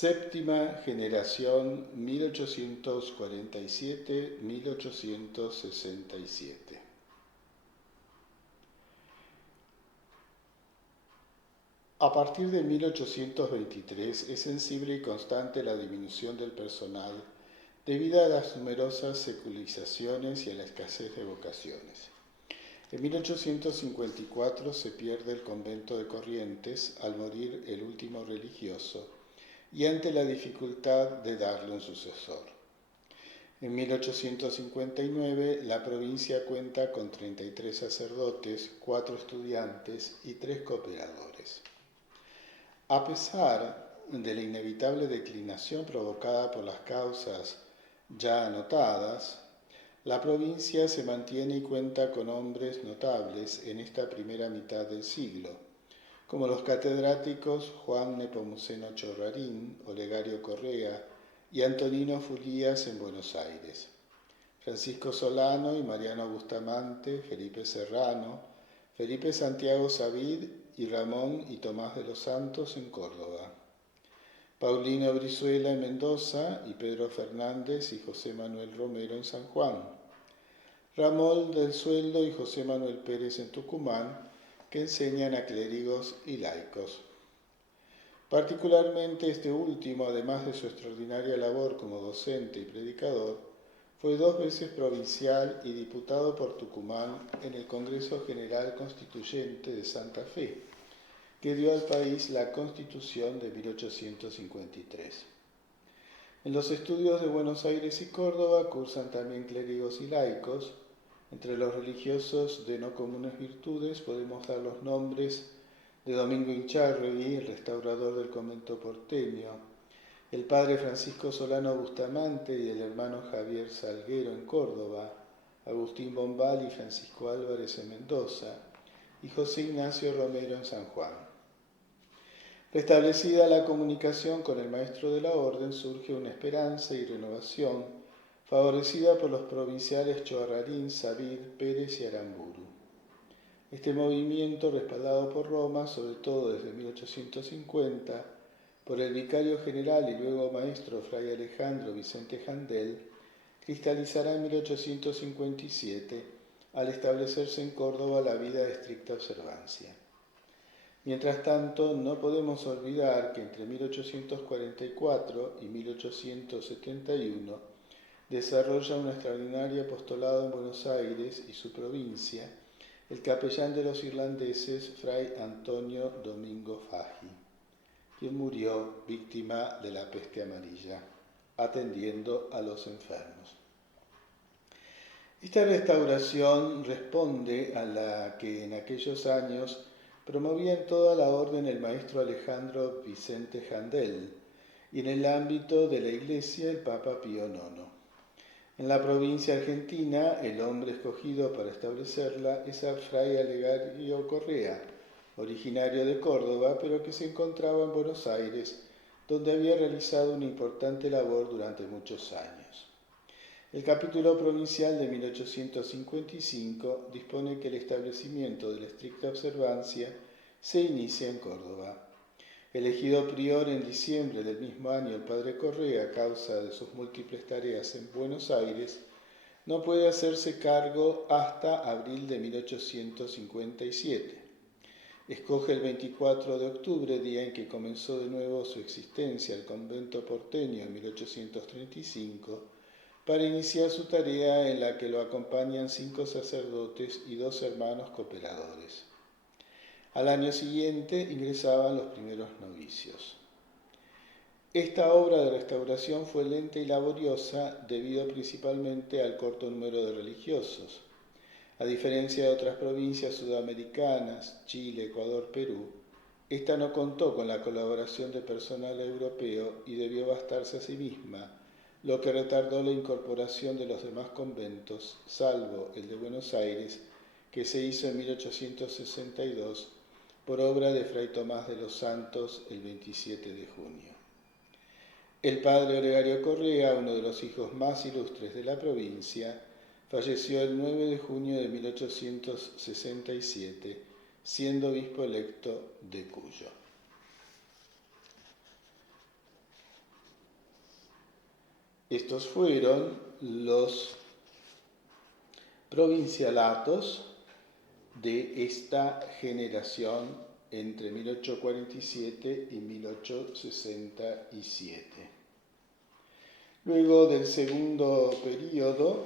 Séptima generación 1847-1867. A partir de 1823 es sensible y constante la disminución del personal debido a las numerosas secularizaciones y a la escasez de vocaciones. En 1854 se pierde el convento de Corrientes al morir el último religioso y ante la dificultad de darle un sucesor. En 1859 la provincia cuenta con 33 sacerdotes, 4 estudiantes y 3 cooperadores. A pesar de la inevitable declinación provocada por las causas ya anotadas, la provincia se mantiene y cuenta con hombres notables en esta primera mitad del siglo, como los catedráticos Juan Nepomuceno Chorrarín, Olegario Correa y Antonino Fulías en Buenos Aires, Francisco Solano y Mariano Bustamante, Felipe Serrano, Felipe Santiago Savid y Ramón y Tomás de los Santos en Córdoba, Paulino Brizuela en Mendoza y Pedro Fernández y José Manuel Romero en San Juan, Ramón del Sueldo y José Manuel Pérez en Tucumán, que enseñan a clérigos y laicos. Particularmente este último, además de su extraordinaria labor como docente y predicador, fue 2 veces provincial y diputado por Tucumán en el Congreso General Constituyente de Santa Fe, que dio al país la Constitución de 1853. En los estudios de Buenos Aires y Córdoba cursan también clérigos y laicos. Entre los religiosos de no comunes virtudes podemos dar los nombres de Domingo Incharregui, el restaurador del convento porteño, el padre Francisco Solano Bustamante y el hermano Javier Salguero en Córdoba, Agustín Bombal y Francisco Álvarez en Mendoza, y José Ignacio Romero en San Juan. Restablecida la comunicación con el maestro de la orden, surge una esperanza y renovación favorecida por los provinciales Chorrarín, Savid, Pérez y Aramburu. Este movimiento, respaldado por Roma, sobre todo desde 1850, por el vicario general y luego maestro fray Alejandro Vicente Handel, cristalizará en 1857 al establecerse en Córdoba la vida de estricta observancia. Mientras tanto, no podemos olvidar que entre 1844 y 1871 desarrolla un extraordinario apostolado en Buenos Aires y su provincia el capellán de los irlandeses fray Antonio Domingo Fagi, quien murió víctima de la peste amarilla, atendiendo a los enfermos. Esta restauración responde a la que en aquellos años promovía en toda la orden el maestro Alejandro Vicente Handel y en el ámbito de la Iglesia el Papa Pío IX. En la provincia argentina, el hombre escogido para establecerla es el fray Olegario Correa, originario de Córdoba, pero que se encontraba en Buenos Aires, donde había realizado una importante labor durante muchos años. El capítulo provincial de 1855 dispone que el establecimiento de la estricta observancia se inicia en Córdoba. Elegido prior en diciembre del mismo año, el padre Correa, a causa de sus múltiples tareas en Buenos Aires, no puede hacerse cargo hasta abril de 1857. Escoge el 24 de octubre, día en que comenzó de nuevo su existencia el convento porteño en 1835, para iniciar su tarea en la que lo acompañan 5 sacerdotes y 2 hermanos cooperadores. Al año siguiente ingresaban los primeros novicios. Esta obra de restauración fue lenta y laboriosa debido principalmente al corto número de religiosos. A diferencia de otras provincias sudamericanas, Chile, Ecuador, Perú, esta no contó con la colaboración de personal europeo y debió bastarse a sí misma, lo que retardó la incorporación de los demás conventos, salvo el de Buenos Aires, que se hizo en 1862 por obra de fray Tomás de los Santos el 27 de junio. El padre Olegario Correa, uno de los hijos más ilustres de la provincia, falleció el 9 de junio de 1867, siendo obispo electo de Cuyo. Estos fueron los provincialatos de esta generación entre 1847 y 1867. Luego del segundo periodo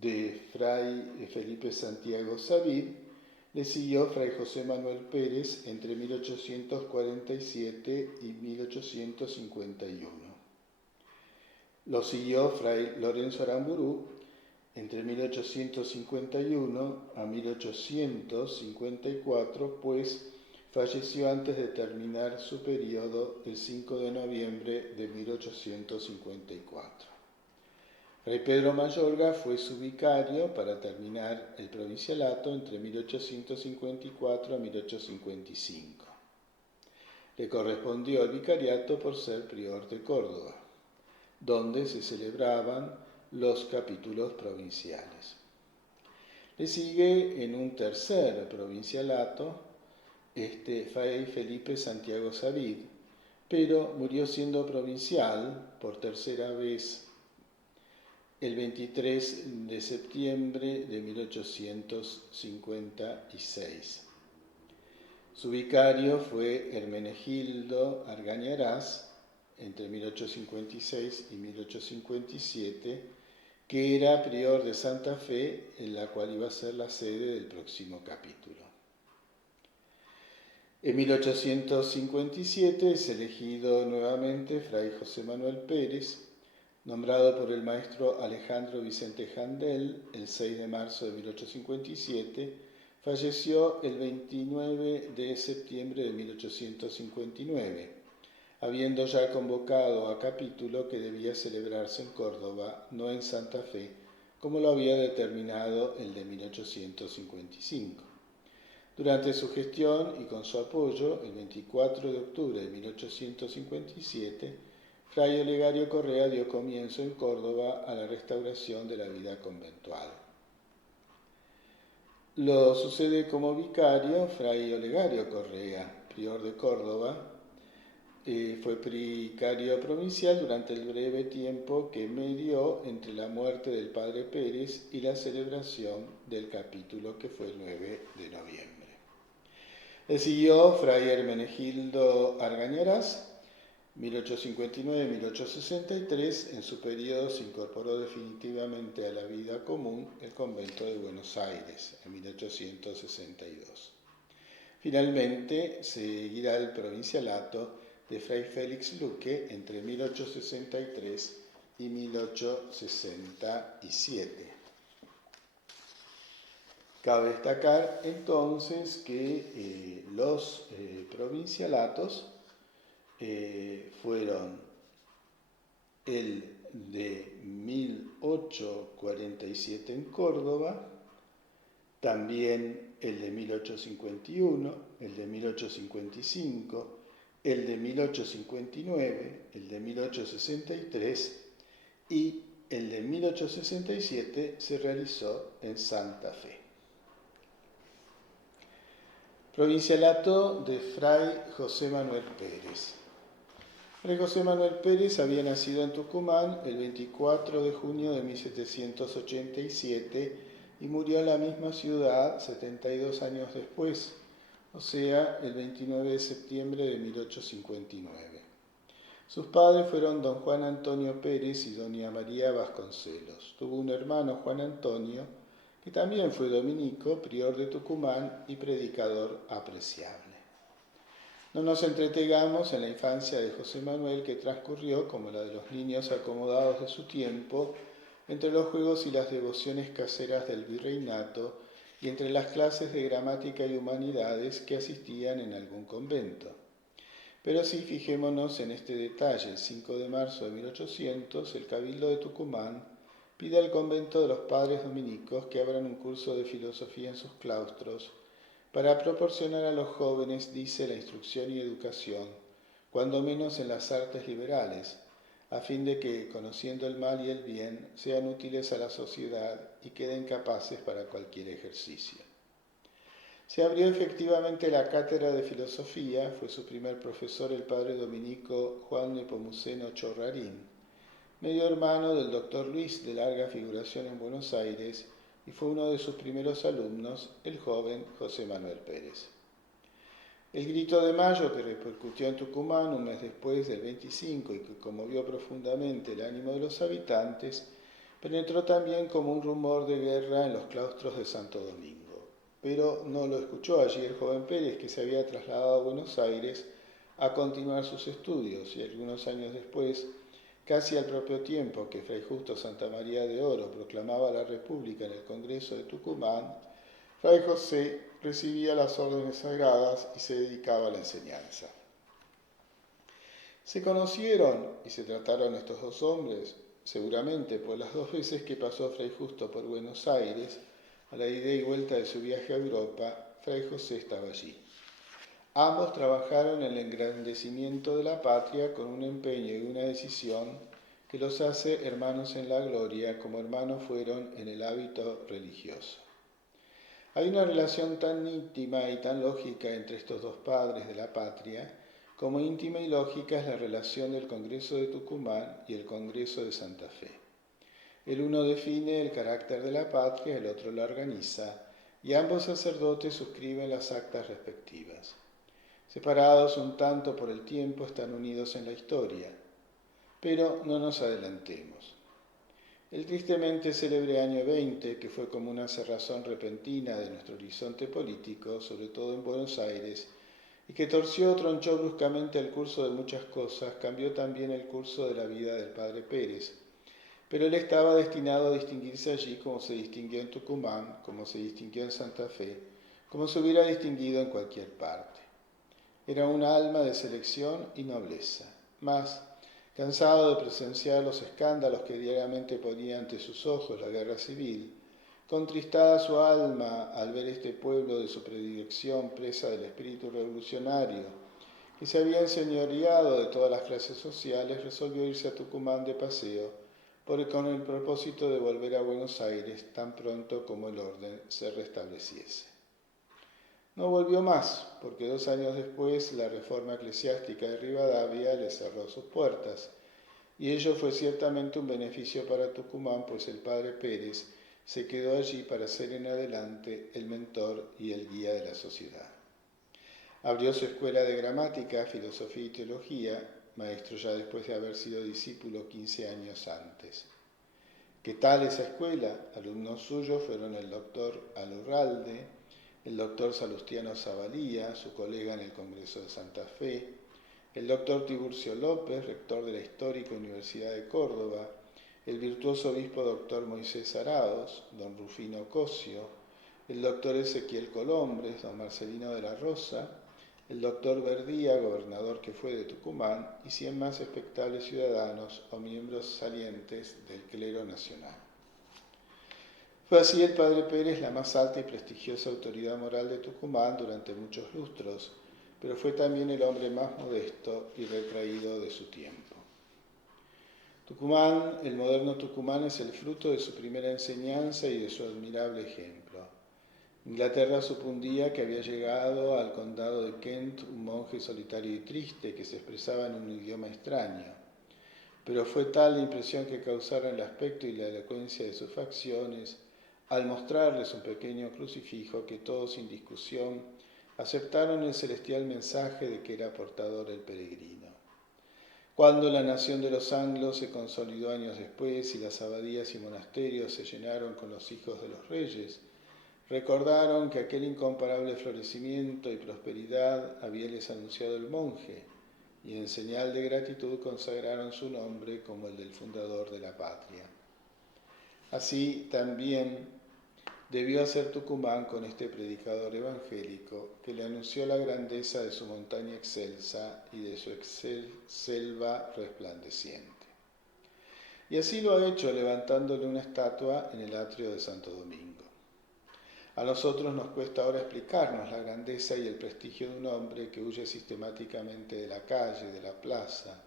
de Fray Felipe Santiago Savid, le siguió Fray José Manuel Pérez entre 1847 y 1851. Lo siguió Fray Lorenzo Aramburú entre 1851 a 1854, pues falleció antes de terminar su periodo el 5 de noviembre de 1854. Fray Pedro Mayorga fue su vicario para terminar el provincialato entre 1854 a 1855. Le correspondió el vicariato por ser prior de Córdoba, donde se celebraban los capítulos provinciales. Le sigue en un tercer provincialato Fray Felipe Santiago Savid, pero murió siendo provincial por tercera vez el 23 de septiembre de 1856. Su vicario fue Hermenegildo Argañarás entre 1856 y 1857, que era prior de Santa Fe, en la cual iba a ser la sede del próximo capítulo. En 1857 es elegido nuevamente Fray José Manuel Pérez, nombrado por el maestro Alejandro Vicente Handel el 6 de marzo de 1857, falleció el 29 de septiembre de 1859, habiendo ya convocado a capítulo que debía celebrarse en Córdoba, no en Santa Fe, como lo había determinado el de 1855. Durante su gestión y con su apoyo, el 24 de octubre de 1857, Fray Olegario Correa dio comienzo en Córdoba a la restauración de la vida conventual. Lo sucede como vicario Fray Olegario Correa, prior de Córdoba. Fue vicario provincial durante el breve tiempo que medió entre la muerte del padre Pérez y la celebración del capítulo, que fue el 9 de noviembre. Le siguió Fray Hermenegildo Argañarás, 1859-1863, en su periodo se incorporó definitivamente a la vida común el convento de Buenos Aires, en 1862. Finalmente seguirá el provincialato de Fray Félix Luque entre 1863 y 1867. Cabe destacar entonces que los provincialatos fueron el de 1847 en Córdoba, también el de 1851, el de 1855, el de 1859, el de 1863 y el de 1867 se realizó en Santa Fe. Provincialato de Fray José Manuel Pérez. Fray José Manuel Pérez había nacido en Tucumán el 24 de junio de 1787 y murió en la misma ciudad 72 años después, o sea, el 29 de septiembre de 1859. Sus padres fueron don Juan Antonio Pérez y doña María Vasconcelos. Tuvo un hermano, Juan Antonio, que también fue dominico, prior de Tucumán y predicador apreciable. No nos entretengamos en la infancia de José Manuel, que transcurrió, como la de los niños acomodados de su tiempo, entre los juegos y las devociones caseras del virreinato y entre las clases de gramática y humanidades que asistían en algún convento. Pero sí fijémonos en este detalle. El 5 de marzo de 1800, el Cabildo de Tucumán pide al convento de los padres dominicos que abran un curso de filosofía en sus claustros para proporcionar a los jóvenes, dice, la instrucción y educación, cuando menos en las artes liberales, a fin de que, conociendo el mal y el bien, sean útiles a la sociedad y queden capaces para cualquier ejercicio. Se abrió efectivamente la cátedra de filosofía, fue su primer profesor el padre dominico Juan Nepomuceno Chorrarín, medio hermano del doctor Luis, de larga figuración en Buenos Aires, y fue uno de sus primeros alumnos, el joven José Manuel Pérez. El grito de Mayo, que repercutió en Tucumán un mes después del 25 y que conmovió profundamente el ánimo de los habitantes, penetró también como un rumor de guerra en los claustros de Santo Domingo. Pero no lo escuchó allí el joven Pérez, que se había trasladado a Buenos Aires a continuar sus estudios, y algunos años después, casi al propio tiempo que Fray Justo Santa María de Oro proclamaba la República en el Congreso de Tucumán, Fray José recibía las órdenes sagradas y se dedicaba a la enseñanza. Se conocieron y se trataron estos dos hombres, seguramente por las 2 veces que pasó Fray Justo por Buenos Aires, a la ida y vuelta de su viaje a Europa, Fray José estaba allí. Ambos trabajaron en el engrandecimiento de la patria con un empeño y una decisión que los hace hermanos en la gloria como hermanos fueron en el hábito religioso. Hay una relación tan íntima y tan lógica entre estos dos padres de la patria, como íntima y lógica es la relación del Congreso de Tucumán y el Congreso de Santa Fe. El uno define el carácter de la patria, el otro la organiza, y ambos sacerdotes suscriben las actas respectivas. Separados un tanto por el tiempo, están unidos en la historia. Pero no nos adelantemos. El tristemente célebre año 20, que fue como una cerrazón repentina de nuestro horizonte político, sobre todo en Buenos Aires, y que torció o tronchó bruscamente el curso de muchas cosas, cambió también el curso de la vida del padre Pérez. Pero él estaba destinado a distinguirse allí como se distinguió en Tucumán, como se distinguió en Santa Fe, como se hubiera distinguido en cualquier parte. Era un alma de selección y nobleza. Mas, cansado de presenciar los escándalos que diariamente ponía ante sus ojos la guerra civil, contristada su alma al ver este pueblo de su predilección presa del espíritu revolucionario, que se había enseñoreado de todas las clases sociales, resolvió irse a Tucumán de paseo, con el propósito de volver a Buenos Aires tan pronto como el orden se restableciese. No volvió más, porque 2 años después la reforma eclesiástica de Rivadavia le cerró sus puertas, y ello fue ciertamente un beneficio para Tucumán, pues el padre Pérez se quedó allí para ser en adelante el mentor y el guía de la sociedad. Abrió su escuela de gramática, filosofía y teología, maestro ya después de haber sido discípulo 15 años antes. ¿Qué tal esa escuela? Alumnos suyos fueron el doctor Alurralde, el doctor Salustiano Zavalía, su colega en el Congreso de Santa Fe, el doctor Tiburcio López, rector de la histórica Universidad de Córdoba, el virtuoso obispo doctor Moisés Araos, don Rufino Cosio, el doctor Ezequiel Colombres, don Marcelino de la Rosa, el doctor Verdía, gobernador que fue de Tucumán, y 100 más expectables ciudadanos o miembros salientes del clero nacional. Fue así el padre Pérez la más alta y prestigiosa autoridad moral de Tucumán durante muchos lustros, pero fue también el hombre más modesto y retraído de su tiempo. Tucumán, el moderno Tucumán, es el fruto de su primera enseñanza y de su admirable ejemplo. Inglaterra supo un día que había llegado al condado de Kent un monje solitario y triste que se expresaba en un idioma extraño, pero fue tal la impresión que causaron el aspecto y la elocuencia de sus facciones, al mostrarles un pequeño crucifijo, que todos sin discusión aceptaron el celestial mensaje de que era portador el peregrino. Cuando la nación de los anglos se consolidó años después y las abadías y monasterios se llenaron con los hijos de los reyes, recordaron que aquel incomparable florecimiento y prosperidad habíales anunciado el monje, y en señal de gratitud consagraron su nombre como el del fundador de la patria. Así también debió hacer Tucumán con este predicador evangélico que le anunció la grandeza de su montaña excelsa y de su selva resplandeciente. Y así lo ha hecho levantándole una estatua en el atrio de Santo Domingo. A nosotros nos cuesta ahora explicarnos la grandeza y el prestigio de un hombre que huye sistemáticamente de la calle, de la plaza,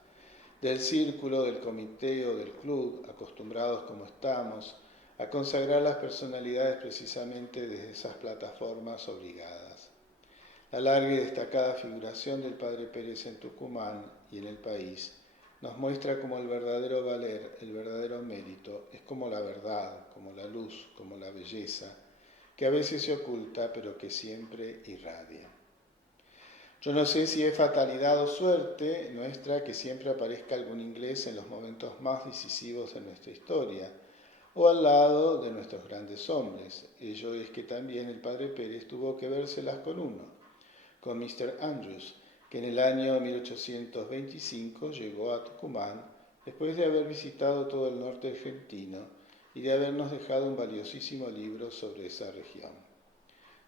del círculo, del comité o del club, acostumbrados como estamos a consagrar las personalidades precisamente desde esas plataformas obligadas. La larga y destacada figuración del padre Pérez en Tucumán y en el país nos muestra como el verdadero valer, el verdadero mérito, es como la verdad, como la luz, como la belleza, que a veces se oculta, pero que siempre irradia. Yo no sé si es fatalidad o suerte nuestra que siempre aparezca algún inglés en los momentos más decisivos de nuestra historia, o al lado de nuestros grandes hombres. Ello es que también el padre Pérez tuvo que vérselas con uno, con Mr. Andrews, que en el año 1825 llegó a Tucumán después de haber visitado todo el norte argentino y de habernos dejado un valiosísimo libro sobre esa región.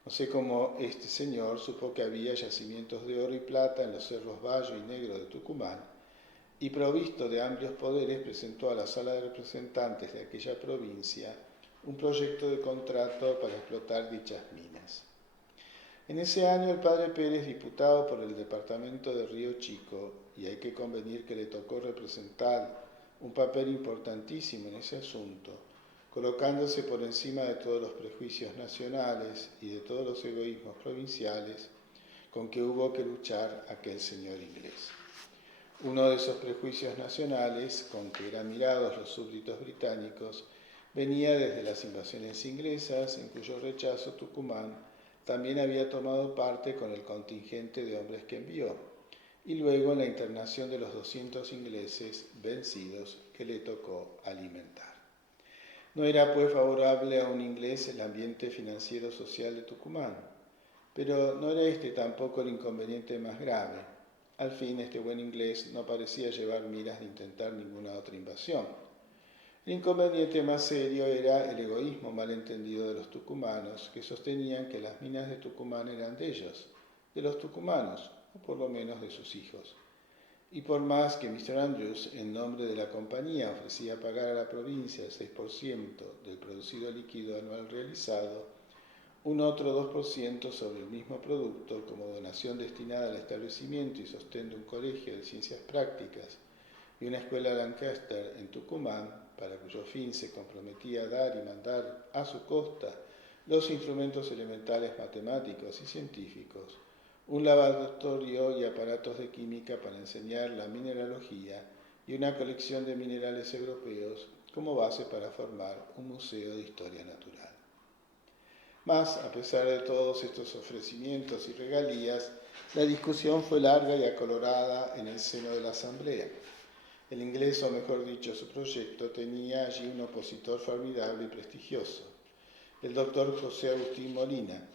No sé cómo este señor supo que había yacimientos de oro y plata en los cerros Bayo y Negro de Tucumán, y provisto de amplios poderes presentó a la Sala de Representantes de aquella provincia un proyecto de contrato para explotar dichas minas. En ese año el padre Pérez, diputado por el departamento de Río Chico, y hay que convenir que le tocó representar un papel importantísimo en ese asunto, colocándose por encima de todos los prejuicios nacionales y de todos los egoísmos provinciales con que hubo que luchar aquel señor inglés. Uno de esos prejuicios nacionales con que eran mirados los súbditos británicos venía desde las invasiones inglesas, en cuyo rechazo Tucumán también había tomado parte con el contingente de hombres que envió, y luego en la internación de los 200 ingleses vencidos que le tocó alimentar. No era pues favorable a un inglés el ambiente financiero social de Tucumán, pero no era este tampoco el inconveniente más grave. Al fin, este buen inglés no parecía llevar miras de intentar ninguna otra invasión. El inconveniente más serio era el egoísmo malentendido de los tucumanos, que sostenían que las minas de Tucumán eran de ellos, de los tucumanos, o por lo menos de sus hijos. Y por más que Mr. Andrews, en nombre de la compañía, ofrecía pagar a la provincia el 6% del producido líquido anual realizado, un otro 2% sobre el mismo producto como donación destinada al establecimiento y sostén de un colegio de ciencias prácticas y una escuela Lancaster en Tucumán, para cuyo fin se comprometía a dar y mandar a su costa los instrumentos elementales matemáticos y científicos, un laboratorio y aparatos de química para enseñar la mineralogía y una colección de minerales europeos como base para formar un museo de historia natural. Mas, a pesar de todos estos ofrecimientos y regalías, la discusión fue larga y acolorada en el seno de la Asamblea. El inglés, o mejor dicho, su proyecto, tenía allí un opositor formidable y prestigioso, el doctor José Agustín Molina,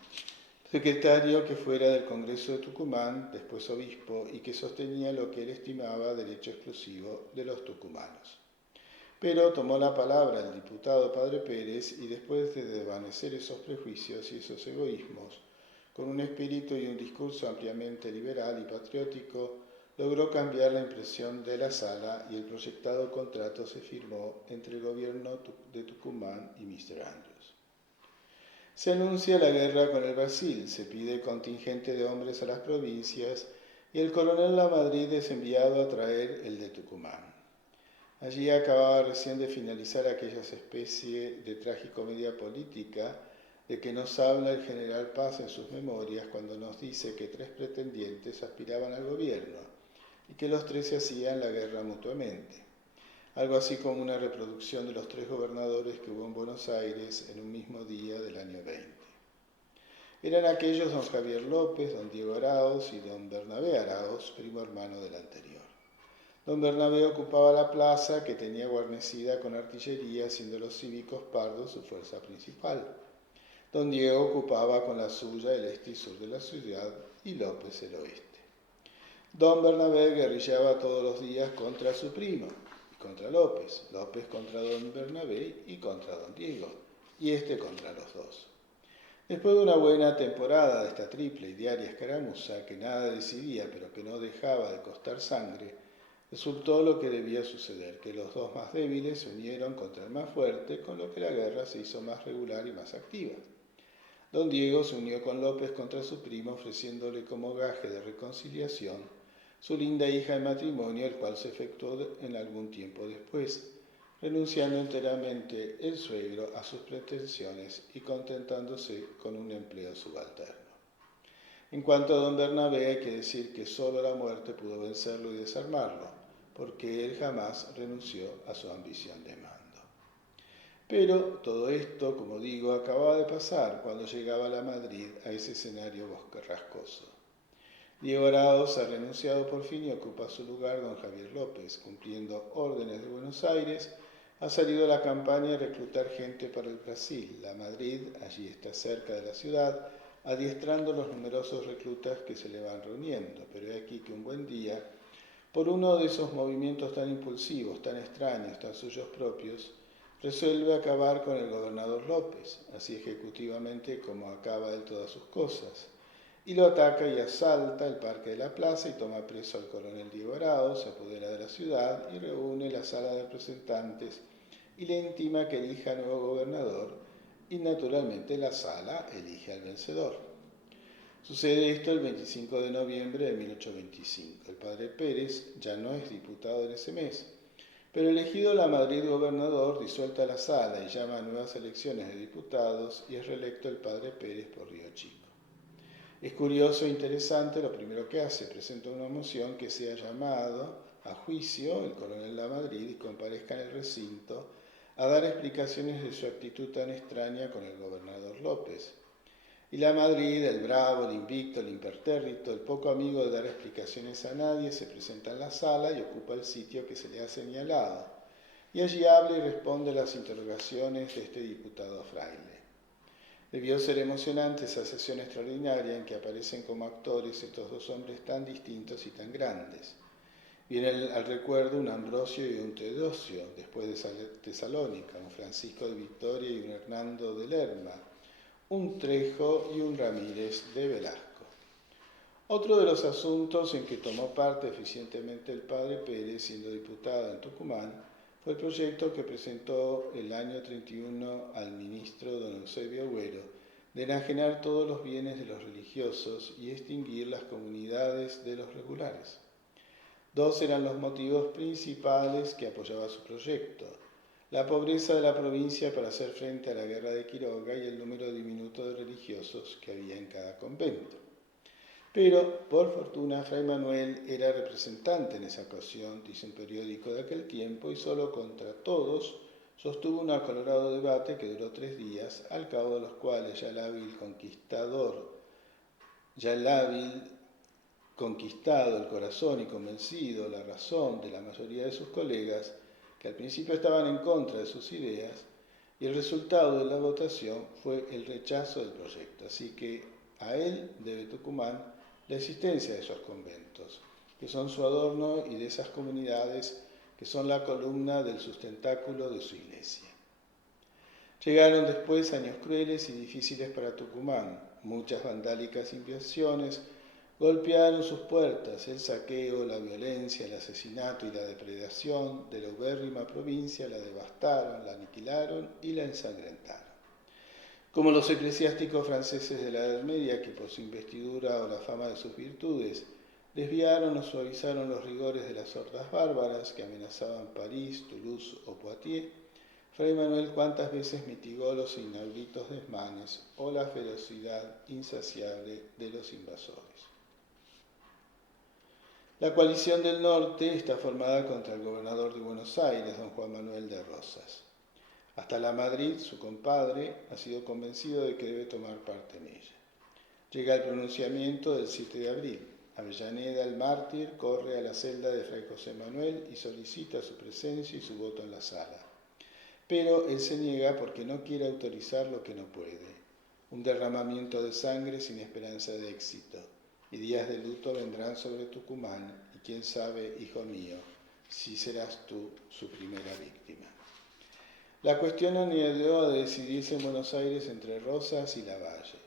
secretario que fuera del Congreso de Tucumán, después obispo, y que sostenía lo que él estimaba derecho exclusivo de los tucumanos. Pero tomó la palabra el diputado Padre Pérez y después de desvanecer esos prejuicios y esos egoísmos, con un espíritu y un discurso ampliamente liberal y patriótico, logró cambiar la impresión de la sala y el proyectado contrato se firmó entre el gobierno de Tucumán y Mr. Andrews. Se anuncia la guerra con el Brasil, se pide contingente de hombres a las provincias y el coronel Lamadrid es enviado a traer el de Tucumán. Allí acababa recién de finalizar aquella especie de tragicomedia política de que nos habla el general Paz en sus memorias cuando nos dice que 3 pretendientes aspiraban al gobierno y que los 3 se hacían la guerra mutuamente. Algo así como una reproducción de los 3 gobernadores que hubo en Buenos Aires en un mismo día del año 20. Eran aquellos don Javier López, don Diego Araoz y don Bernabé Araoz, primo hermano del anterior. Don Bernabé ocupaba la plaza que tenía guarnecida con artillería, siendo los cívicos pardos su fuerza principal. Don Diego ocupaba con la suya el este y sur de la ciudad y López el oeste. Don Bernabé guerrillaba todos los días contra su primo, y contra López, López contra don Bernabé y contra don Diego, y este contra los dos. Después de una buena temporada de esta triple y diaria escaramuza, que nada decidía pero que no dejaba de costar sangre, resultó lo que debía suceder, que los dos más débiles se unieron contra el más fuerte, con lo que la guerra se hizo más regular y más activa. Don Diego se unió con López contra su primo, ofreciéndole como gaje de reconciliación su linda hija en matrimonio, el cual se efectuó en algún tiempo después, renunciando enteramente el suegro a sus pretensiones y contentándose con un empleo subalterno. En cuanto a don Bernabé, hay que decir que solo la muerte pudo vencerlo y desarmarlo, porque él jamás renunció a su ambición de mando. Pero todo esto, como digo, acababa de pasar cuando llegaba la Madrid a ese escenario borrascoso. Diego Araoz ha renunciado por fin y ocupa su lugar don Javier López, cumpliendo órdenes de Buenos Aires. Ha salido a la campaña a reclutar gente para el Brasil. La Madrid, allí está cerca de la ciudad, adiestrando los numerosos reclutas que se le van reuniendo. Pero he aquí que un buen día, por uno de esos movimientos tan impulsivos, tan extraños, tan suyos propios, resuelve acabar con el gobernador López, así ejecutivamente como acaba él todas sus cosas, y lo ataca y asalta el Parque de la Plaza y toma preso al coronel Diego Araoz, se apodera de la ciudad y reúne la sala de representantes y le intima que elija nuevo gobernador y naturalmente la sala elige al vencedor. Sucede esto el 25 de noviembre de 1825. El padre Pérez ya no es diputado en ese mes, pero elegido la Madrid gobernador, disuelta la sala y llama a nuevas elecciones de diputados y es reelecto el padre Pérez por Río Chico. Es curioso e interesante lo primero que hace, presenta una moción que sea llamado a juicio el coronel Lamadrid y comparezca en el recinto a dar explicaciones de su actitud tan extraña con el gobernador López. Y Lamadrid, el bravo, el invicto, el impertérrito, el poco amigo de dar explicaciones a nadie, se presenta en la sala y ocupa el sitio que se le ha señalado. Y allí habla y responde a las interrogaciones de este diputado fraile. Debió ser emocionante esa sesión extraordinaria en que aparecen como actores estos dos hombres tan distintos y tan grandes. Viene al recuerdo un Ambrosio y un Teodosio, después de Tesalónica, un Francisco de Victoria y un Hernando de Lerma, un Trejo y un Ramírez de Velasco. Otro de los asuntos en que tomó parte eficientemente el padre Pérez, siendo diputado en Tucumán, fue el proyecto que presentó el año 31 al ministro don Eusebio Agüero de enajenar todos los bienes de los religiosos y extinguir las comunidades de los regulares. Dos eran los motivos principales que apoyaba su proyecto: la pobreza de la provincia para hacer frente a la guerra de Quiroga y el número diminuto de religiosos que había en cada convento. Pero, por fortuna, Fray Manuel era representante en esa ocasión, dice un periódico de aquel tiempo, y solo contra todos sostuvo un acalorado debate que duró 3 días, al cabo de los cuales ya el hábil conquistado el corazón y convencido la razón de la mayoría de sus colegas, que al principio estaban en contra de sus ideas, y el resultado de la votación fue el rechazo del proyecto. Así que a él debe Tucumán la existencia de esos conventos, que son su adorno, y de esas comunidades que son la columna del sustentáculo de su iglesia. Llegaron después años crueles y difíciles para Tucumán. Muchas vandálicas invasiones golpearon sus puertas. El saqueo, la violencia, el asesinato y la depredación de la ubérrima provincia la devastaron, la aniquilaron y la ensangrentaron. Como los eclesiásticos franceses de la Edad Media, que por su investidura o la fama de sus virtudes desviaron o suavizaron los rigores de las hordas bárbaras que amenazaban París, Toulouse o Poitiers, Fray Manuel cuántas veces mitigó los inauditos desmanes o la ferocidad insaciable de los invasores. La coalición del norte está formada contra el gobernador de Buenos Aires, don Juan Manuel de Rosas. Hasta Lamadrid, su compadre, ha sido convencido de que debe tomar parte en ella. Llega el pronunciamiento del 7 de abril. Avellaneda, el mártir, corre a la celda de Fray José Manuel y solicita su presencia y su voto en la sala. Pero él se niega porque no quiere autorizar lo que no puede. Un derramamiento de sangre sin esperanza de éxito. Y días de luto vendrán sobre Tucumán, y quién sabe, hijo mío, si serás tú su primera víctima. La cuestión añadió a decidirse en Buenos Aires entre Rosas y Lavalle.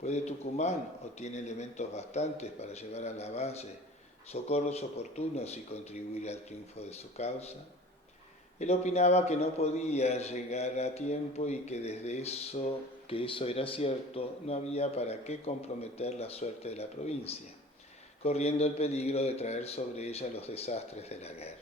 ¿Puede Tucumán, o tiene elementos bastantes para llevar a Lavalle socorros oportunos y contribuir al triunfo de su causa? Él opinaba que no podía llegar a tiempo y que eso era cierto, no había para qué comprometer la suerte de la provincia, corriendo el peligro de traer sobre ella los desastres de la guerra.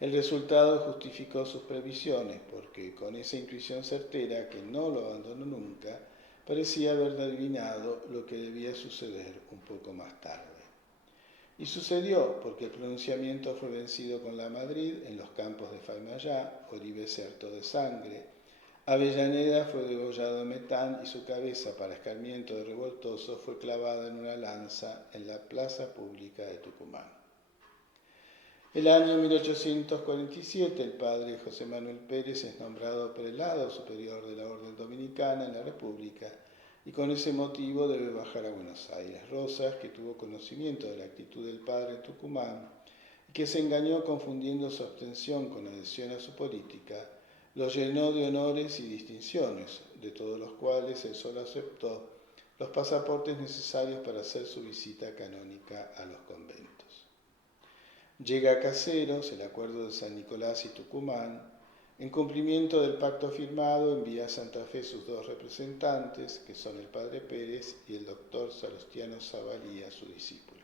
El resultado justificó sus previsiones, porque con esa intuición certera, que no lo abandonó nunca, parecía haber adivinado lo que debía suceder un poco más tarde. Y sucedió porque el pronunciamiento fue vencido con la Madrid en los campos de Faymayá, Oribe certo de sangre. Avellaneda fue degollado en Metán y su cabeza, para escarmiento de revoltoso, fue clavada en una lanza en la plaza pública de Tucumán. El año 1847, el padre José Manuel Pérez es nombrado prelado superior de la Orden Dominicana en la República y con ese motivo debe bajar a Buenos Aires. Rosas, que tuvo conocimiento de la actitud del padre en Tucumán y que se engañó confundiendo su abstención con adhesión a su política, lo llenó de honores y distinciones, de todos los cuales él solo aceptó los pasaportes necesarios para hacer su visita canónica a los conventos. Llega a Caseros, el acuerdo de San Nicolás y Tucumán. En cumplimiento del pacto firmado, envía a Santa Fe sus dos representantes, que son el padre Pérez y el doctor Salustiano Zavalía, su discípulo.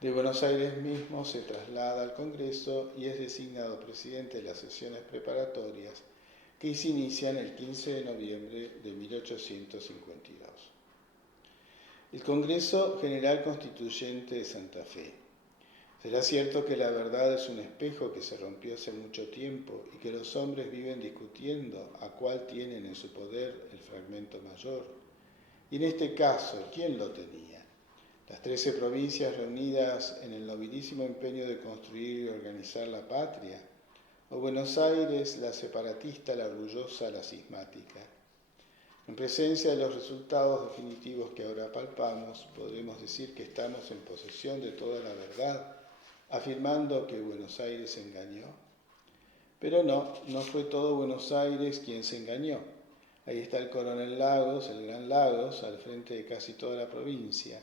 De Buenos Aires mismo se traslada al Congreso y es designado presidente de las sesiones preparatorias que se inician el 15 de noviembre de 1852. El Congreso General Constituyente de Santa Fe. ¿Será cierto que la verdad es un espejo que se rompió hace mucho tiempo y que los hombres viven discutiendo a cuál tienen en su poder el fragmento mayor? Y en este caso, ¿quién lo tenía? Las 13 provincias reunidas en el nobilísimo empeño de construir y organizar la patria, o Buenos Aires, la separatista, la orgullosa, la cismática. En presencia de los resultados definitivos que ahora palpamos, podremos decir que estamos en posesión de toda la verdad, afirmando que Buenos Aires engañó. Pero no fue todo Buenos Aires quien se engañó. Ahí está el coronel Lagos, el gran Lagos, al frente de casi toda la provincia,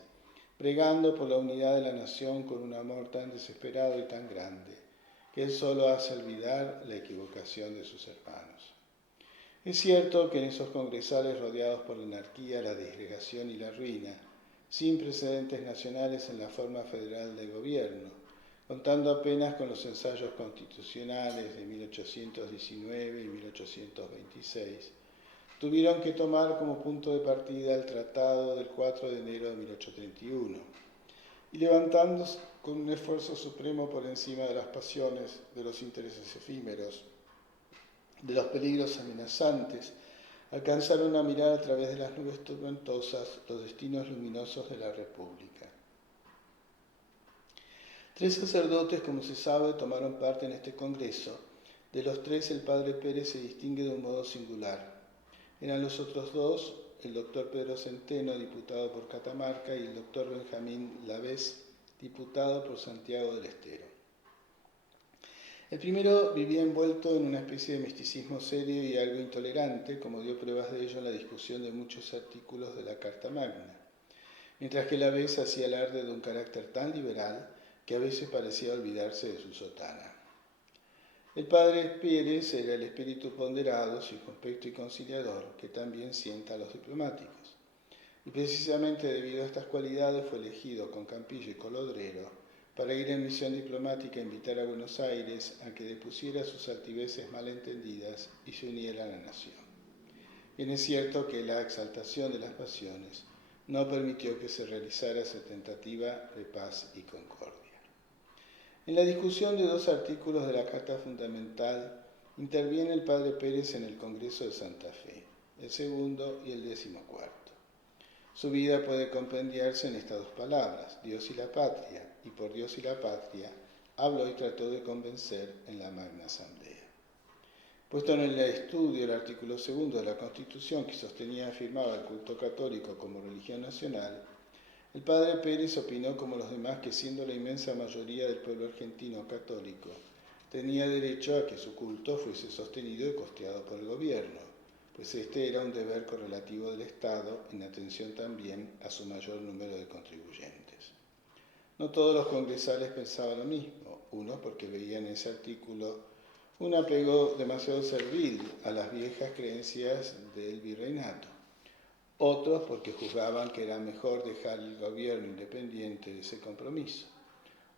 pregando por la unidad de la nación con un amor tan desesperado y tan grande, que él solo hace olvidar la equivocación de sus hermanos. Es cierto que en esos congresales rodeados por la anarquía, la disgregación y la ruina, sin precedentes nacionales en la forma federal de gobierno, contando apenas con los ensayos constitucionales de 1819 y 1826, tuvieron que tomar como punto de partida el Tratado del 4 de enero de 1831, y levantándose con un esfuerzo supremo por encima de las pasiones, de los intereses efímeros, de los peligros amenazantes, alcanzaron a mirar a través de las nubes tormentosas los destinos luminosos de la República. 3 sacerdotes, como se sabe, tomaron parte en este congreso. De los 3, el padre Pérez se distingue de un modo singular. Eran los otros 2, el doctor Pedro Centeno, diputado por Catamarca, y el doctor Benjamín Lavés, diputado por Santiago del Estero. El primero vivía envuelto en una especie de misticismo serio y algo intolerante, como dio pruebas de ello en la discusión de muchos artículos de la Carta Magna, mientras que Lavés hacía alarde de un carácter tan liberal que a veces parecía olvidarse de su sotana. El padre Pérez era el espíritu ponderado, circunspecto y conciliador que también sienta a los diplomáticos. Y precisamente debido a estas cualidades fue elegido con Campillo y Colodrero para ir en misión diplomática e invitar a Buenos Aires a que depusiera sus altiveces malentendidas y se uniera a la nación. Bien es cierto que la exaltación de las pasiones no permitió que se realizara esa tentativa de paz y concordia. En la discusión de 2 artículos de la Carta Fundamental interviene el padre Pérez en el Congreso de Santa Fe, el segundo y el 14º. Su vida puede compendiarse en estas 2 palabras, Dios y la patria, y por Dios y la patria habló y trató de convencer en la Magna Asamblea. Puesto en el estudio el artículo 2 de la Constitución que sostenía y afirmaba el culto católico como religión nacional, el padre Pérez opinó como los demás que siendo la inmensa mayoría del pueblo argentino católico, tenía derecho a que su culto fuese sostenido y costeado por el gobierno, pues este era un deber correlativo del Estado en atención también a su mayor número de contribuyentes. No todos los congresales pensaban lo mismo, unos porque veían en ese artículo un apego demasiado servil a las viejas creencias del virreinato, otros porque juzgaban que era mejor dejar el gobierno independiente de ese compromiso,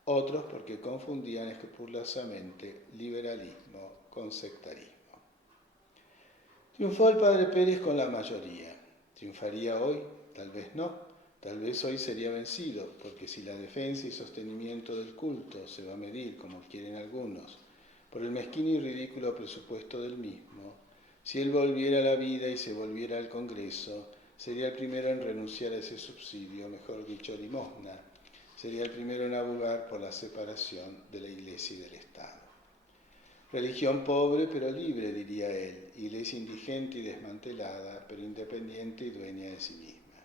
otros porque confundían escrupulosamente liberalismo con sectarismo. Triunfó el padre Pérez con la mayoría. ¿Triunfaría hoy? Tal vez no, Tal vez hoy sería vencido, porque si la defensa y sostenimiento del culto se va a medir, como quieren algunos, por el mezquino y ridículo presupuesto del mismo, si él volviera a la vida y se volviera al Congreso, sería el primero en renunciar a ese subsidio, mejor dicho, limosna. Sería el primero en abogar por la separación de la Iglesia y del Estado. Religión pobre pero libre, diría él, Iglesia indigente y desmantelada, pero independiente y dueña de sí misma.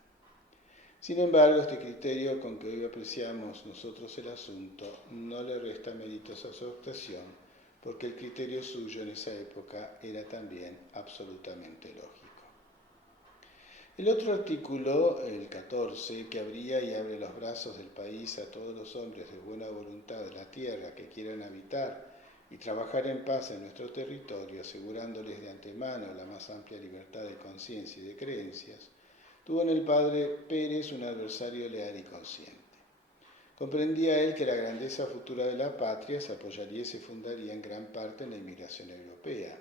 Sin embargo, este criterio con que hoy apreciamos nosotros el asunto no le resta méritos a su actuación, porque el criterio suyo en esa época era también absolutamente lógico. El otro artículo, el 14, que abría y abre los brazos del país a todos los hombres de buena voluntad de la tierra que quieran habitar y trabajar en paz en nuestro territorio, asegurándoles de antemano la más amplia libertad de conciencia y de creencias, tuvo en el padre Pérez un adversario leal y consciente. Comprendía él que la grandeza futura de la patria se apoyaría y se fundaría en gran parte en la inmigración europea.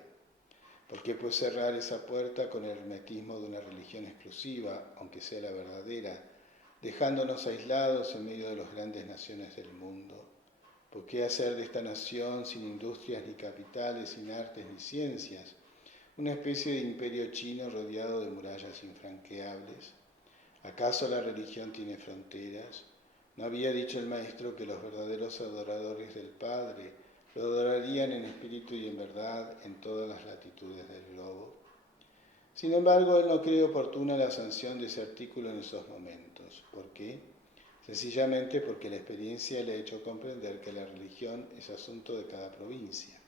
¿Por qué pues cerrar esa puerta con el hermetismo de una religión exclusiva, aunque sea la verdadera, dejándonos aislados en medio de las grandes naciones del mundo? ¿Por qué hacer de esta nación, sin industrias ni capitales, sin artes ni ciencias, una especie de imperio chino rodeado de murallas infranqueables? ¿Acaso la religión tiene fronteras? ¿No había dicho el Maestro que los verdaderos adoradores del Padre lo adorarían en espíritu y en verdad en todas las latitudes del globo? Sin embargo, él no cree oportuna la sanción de ese artículo en esos momentos. ¿Por qué? Sencillamente porque la experiencia le ha hecho comprender que la religión es asunto de cada provincia.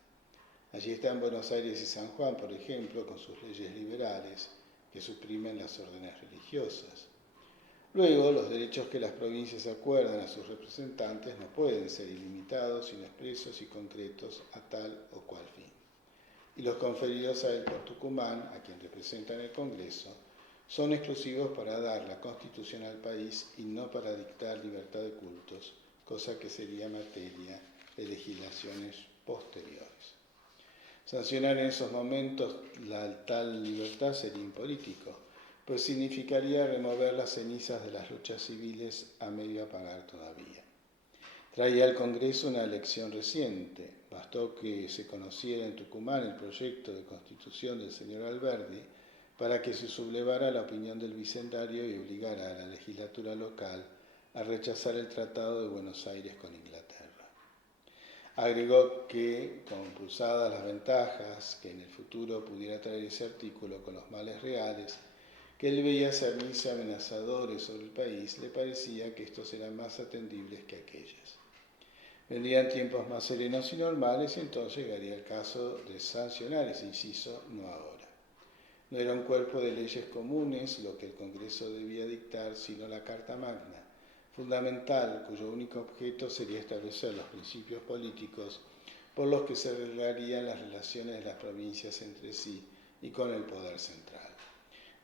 Allí están Buenos Aires y San Juan, por ejemplo, con sus leyes liberales que suprimen las órdenes religiosas. Luego, los derechos que las provincias acuerdan a sus representantes no pueden ser ilimitados, sino expresos y concretos a tal o cual fin. Y los conferidos a él por Tucumán, a quien representa en el Congreso, son exclusivos para dar la Constitución al país y no para dictar libertad de cultos, cosa que sería materia de legislaciones posteriores. Sancionar en esos momentos la tal libertad sería impolítico, pues significaría remover las cenizas de las luchas civiles a medio apagar todavía. Traía al Congreso una elección reciente. Bastó que se conociera en Tucumán el proyecto de constitución del señor Alberdi para que se sublevara la opinión del bicentenario y obligara a la legislatura local a rechazar el Tratado de Buenos Aires con Inglaterra. Agregó que, compulsadas las ventajas que en el futuro pudiera traer ese artículo con los males reales, que él veía cernirse amenazadores sobre el país, le parecía que estos eran más atendibles que aquellas. Vendrían tiempos más serenos y normales y entonces llegaría el caso de sancionar ese inciso, no ahora. No era un cuerpo de leyes comunes lo que el Congreso debía dictar, sino la Carta Magna, fundamental, cuyo único objeto sería establecer los principios políticos por los que se reglarían las relaciones de las provincias entre sí y con el poder central.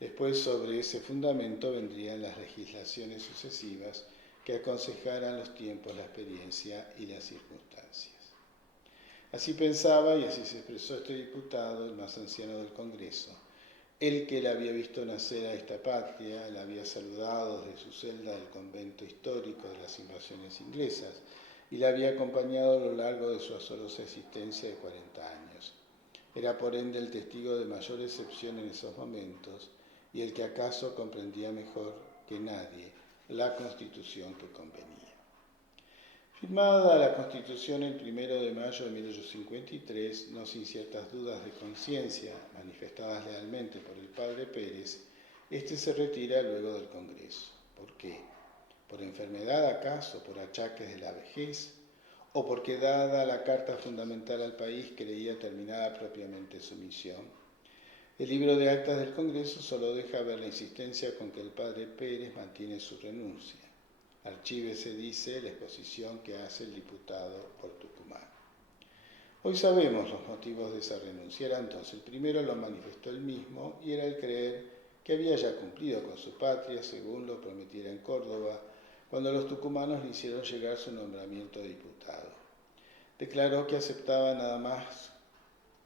Después, sobre ese fundamento vendrían las legislaciones sucesivas que aconsejaran los tiempos, la experiencia y las circunstancias. Así pensaba y así se expresó este diputado, el más anciano del Congreso, el que la había visto nacer a esta patria, la había saludado desde su celda del convento histórico de las invasiones inglesas y la había acompañado a lo largo de su azarosa existencia de 40 años. Era por ende el testigo de mayor excepción en esos momentos y el que acaso comprendía mejor que nadie la Constitución que convenía. Firmada la Constitución el 1 de mayo de 1853, no sin ciertas dudas de conciencia manifestadas lealmente por el padre Pérez, este se retira luego del Congreso. ¿Por qué? ¿Por enfermedad acaso? ¿Por achaques de la vejez? ¿O porque dada la Carta Fundamental al país creía terminada propiamente su misión? El libro de actas del Congreso solo deja ver la insistencia con que el padre Pérez mantiene su renuncia. Archívese, dice, la exposición que hace el diputado por Tucumán. Hoy sabemos los motivos de esa renuncia. Era entonces el primero lo manifestó él mismo y era el creer que había ya cumplido con su patria según lo prometiera en Córdoba cuando los tucumanos le hicieron llegar su nombramiento de diputado. Declaró que aceptaba nada más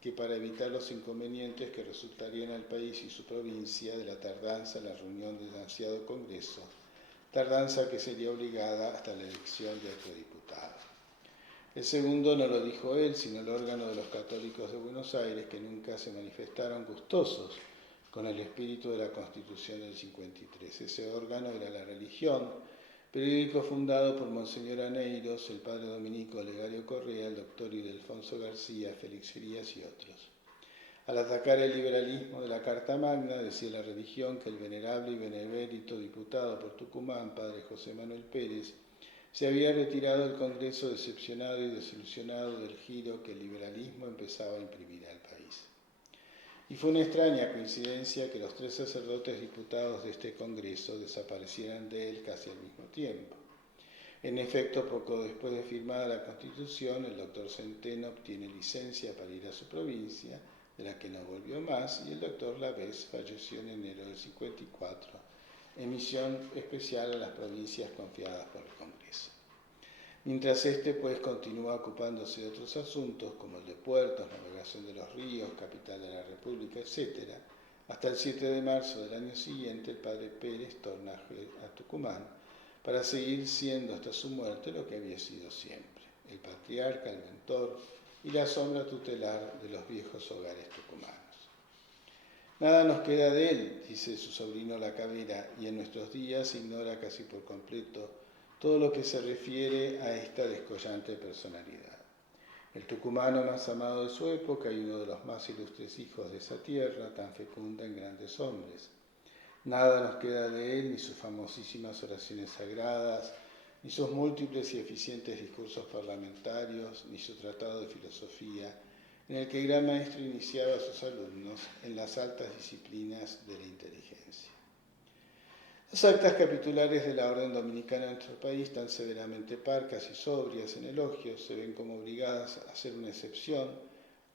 que para evitar los inconvenientes que resultarían al país y su provincia de la tardanza en la reunión del ansiado Congreso, tardanza que sería obligada hasta la elección de otro diputado. El segundo no lo dijo él, sino el órgano de los católicos de Buenos Aires, que nunca se manifestaron gustosos con el espíritu de la Constitución del 53. Ese órgano era La Religión, periódico fundado por Monseñor Aneiros, el padre dominico Olegario Correa, el doctor Ildefonso García, Félix Frías y otros. Al atacar el liberalismo de la Carta Magna, decía La Religión que el venerable y benemérito diputado por Tucumán, padre José Manuel Pérez, se había retirado del Congreso decepcionado y desilusionado del giro que el liberalismo empezaba a imprimir al país. Y fue una extraña coincidencia que los 3 sacerdotes diputados de este Congreso desaparecieran de él casi al mismo tiempo. En efecto, poco después de firmada la Constitución, el doctor Centeno obtiene licencia para ir a su provincia, de la que no volvió más, y el doctor Lavés falleció en enero del 54, en misión especial a las provincias confiadas por el Congreso. Mientras pues, continúa ocupándose de otros asuntos, como el de puertos, navegación de los ríos, capital de la República, etc., hasta el 7 de marzo del año siguiente, el padre Pérez torna a Tucumán para seguir siendo hasta su muerte lo que había sido siempre, el patriarca, el mentor y la sombra tutelar de los viejos hogares tucumanos. Nada nos queda de él, dice su sobrino La Cabera, y en nuestros días se ignora casi por completo todo lo que se refiere a esta descollante personalidad. El tucumano más amado de su época y uno de los más ilustres hijos de esa tierra, tan fecunda en grandes hombres. Nada nos queda de él, ni sus famosísimas oraciones sagradas, ni sus múltiples y eficientes discursos parlamentarios, ni su tratado de filosofía, en el que el gran maestro iniciaba a sus alumnos en las altas disciplinas de la inteligencia. Las actas capitulares de la orden dominicana en nuestro país, tan severamente parcas y sobrias en elogios, se ven como obligadas a hacer una excepción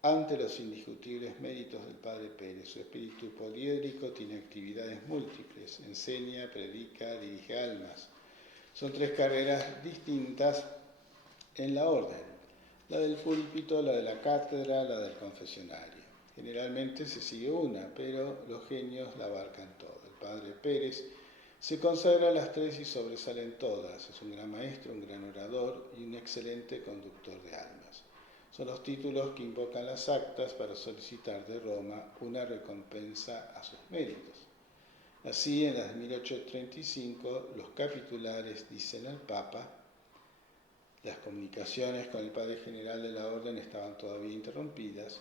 ante los indiscutibles méritos del padre Pérez. Su espíritu poliédrico tiene actividades múltiples, enseña, predica, dirige almas. Son 3 carreras distintas en la orden: la del púlpito, la de la cátedra, la del confesionario. Generalmente se sigue una, pero los genios la abarcan todo. El padre Pérez se consagra a las 3 y sobresalen todas. Es un gran maestro, un gran orador y un excelente conductor de almas. Son los títulos que invocan las actas para solicitar de Roma una recompensa a sus méritos. Así, en las de 1835, los capitulares dicen al Papa: las comunicaciones con el padre general de la orden estaban todavía interrumpidas.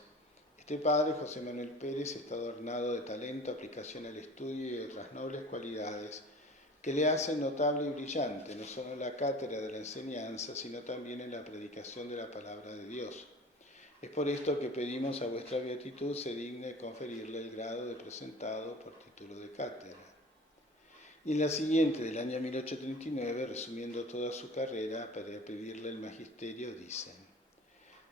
Este padre, José Manuel Pérez, está adornado de talento, aplicación al estudio y de otras nobles cualidades que le hacen notable y brillante, no solo en la cátedra de la enseñanza, sino también en la predicación de la palabra de Dios. Es por esto que pedimos a vuestra beatitud se digne conferirle el grado de presentado por título de cátedra. Y en la siguiente, del año 1839, resumiendo toda su carrera, para pedirle el magisterio, dicen: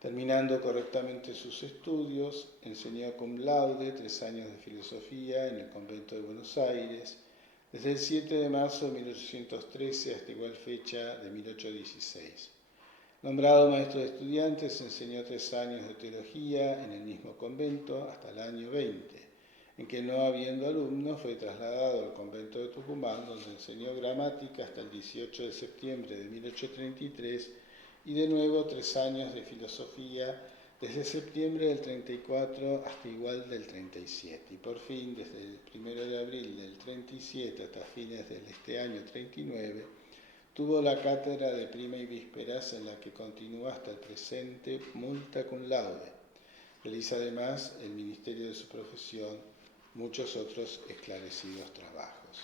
terminando correctamente sus estudios, enseñó cum laude 3 años de filosofía en el convento de Buenos Aires, desde el 7 de marzo de 1813 hasta igual fecha de 1816. Nombrado maestro de estudiantes, enseñó 3 años de teología en el mismo convento hasta el año 20, en que, no habiendo alumnos, fue trasladado al convento de Tucumán, donde enseñó gramática hasta el 18 de septiembre de 1833, y de nuevo 3 años de filosofía desde septiembre del 34 hasta igual del 37. Y por fin, desde el 1 de abril del 37 hasta fines de este año 39, tuvo la cátedra de prima y vísperas, en la que continúa hasta el presente multa cum laude. Realiza además el ministerio de su profesión, muchos otros esclarecidos trabajos.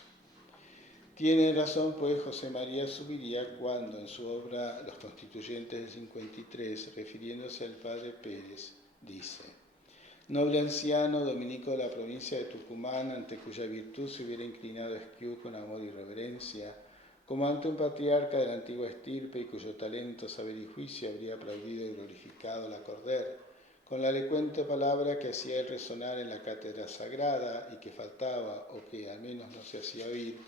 Tiene razón, pues, José María Zuviría cuando, en su obra Los Constituyentes del 53, refiriéndose al padre Pérez, dice: noble anciano, dominico de la provincia de Tucumán, ante cuya virtud se hubiera inclinado Esquiú con amor y reverencia, como ante un patriarca de la antigua estirpe y cuyo talento, saber y juicio habría aplaudido y glorificado la Corder, con la elocuente palabra que hacía él resonar en la cátedra sagrada y que faltaba, o que al menos no se hacía oír,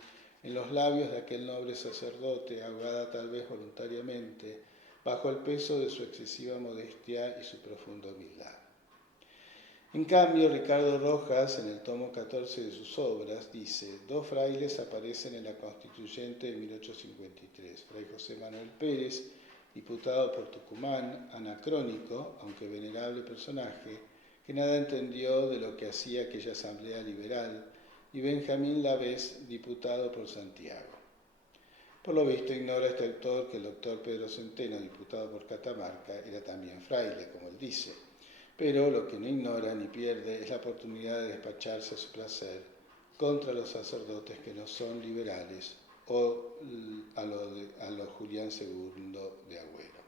en los labios de aquel noble sacerdote, ahogada tal vez En cambio, Ricardo Rojas, en el tomo 14 de sus obras, dice: dos frailes aparecen en la Constituyente de 1853, Fray José Manuel Pérez, diputado por Tucumán, anacrónico, aunque venerable personaje, que nada entendió de lo que hacía aquella asamblea liberal, y Benjamín Lavés, diputado por Santiago. Por lo visto ignora este autor que el doctor Pedro Centeno, diputado por Catamarca, era también fraile, como él dice, pero lo que no ignora ni pierde es la oportunidad de despacharse a su placer contra los sacerdotes que no son liberales o a los Julián II de Agüero.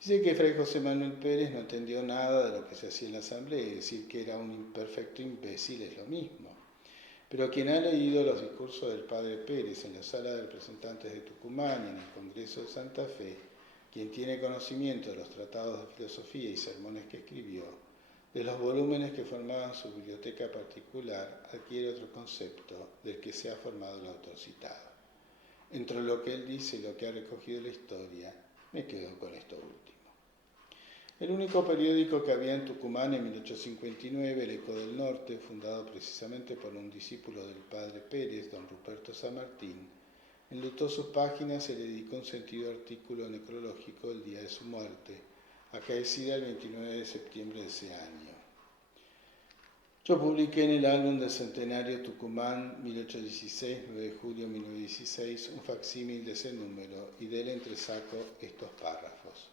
Dice que Fray José Manuel Pérez no entendió nada de lo que se hacía en la asamblea, y decir que era un imperfecto imbécil es lo mismo. Pero quien ha leído los discursos del padre Pérez en la sala de representantes de Tucumán y en el Congreso de Santa Fe, quien tiene conocimiento de los tratados de filosofía y sermones que escribió, de los volúmenes que formaban su biblioteca particular, adquiere otro concepto del que se ha formado el autor citado. Entre lo que él dice y lo que ha recogido la historia, me quedo con esto último. El único periódico que había en Tucumán en 1859, El Eco del Norte, fundado precisamente por un discípulo del padre Pérez, don Ruperto San Martín, enlutó sus páginas y le dedicó un sentido artículo necrológico el día de su muerte, acaecida el 29 de septiembre de ese año. Yo publiqué en el álbum del Centenario Tucumán 1816, 9 de julio 1916, un facsímil de ese número y de él entresaco estos párrafos.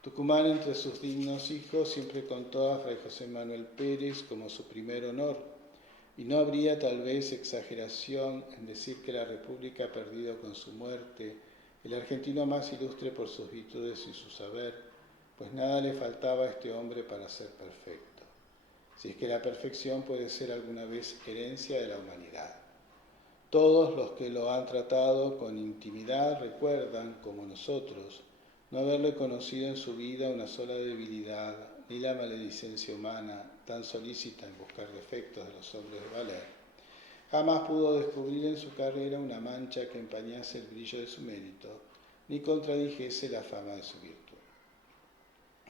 Tucumán, entre sus dignos hijos, siempre contó a Fray José Manuel Pérez como su primer honor, y no habría tal vez exageración en decir que la República ha perdido con su muerte el argentino más ilustre por sus virtudes y su saber, pues nada le faltaba a este hombre para ser perfecto, si es que la perfección puede ser alguna vez herencia de la humanidad. Todos los que lo han tratado con intimidad recuerdan, como nosotros, no haberle conocido en su vida una sola debilidad, ni la maledicencia humana, tan solícita en buscar defectos de los hombres de valer. Jamás pudo descubrir en su carrera una mancha que empañase el brillo de su mérito, ni contradijese la fama de su virtud.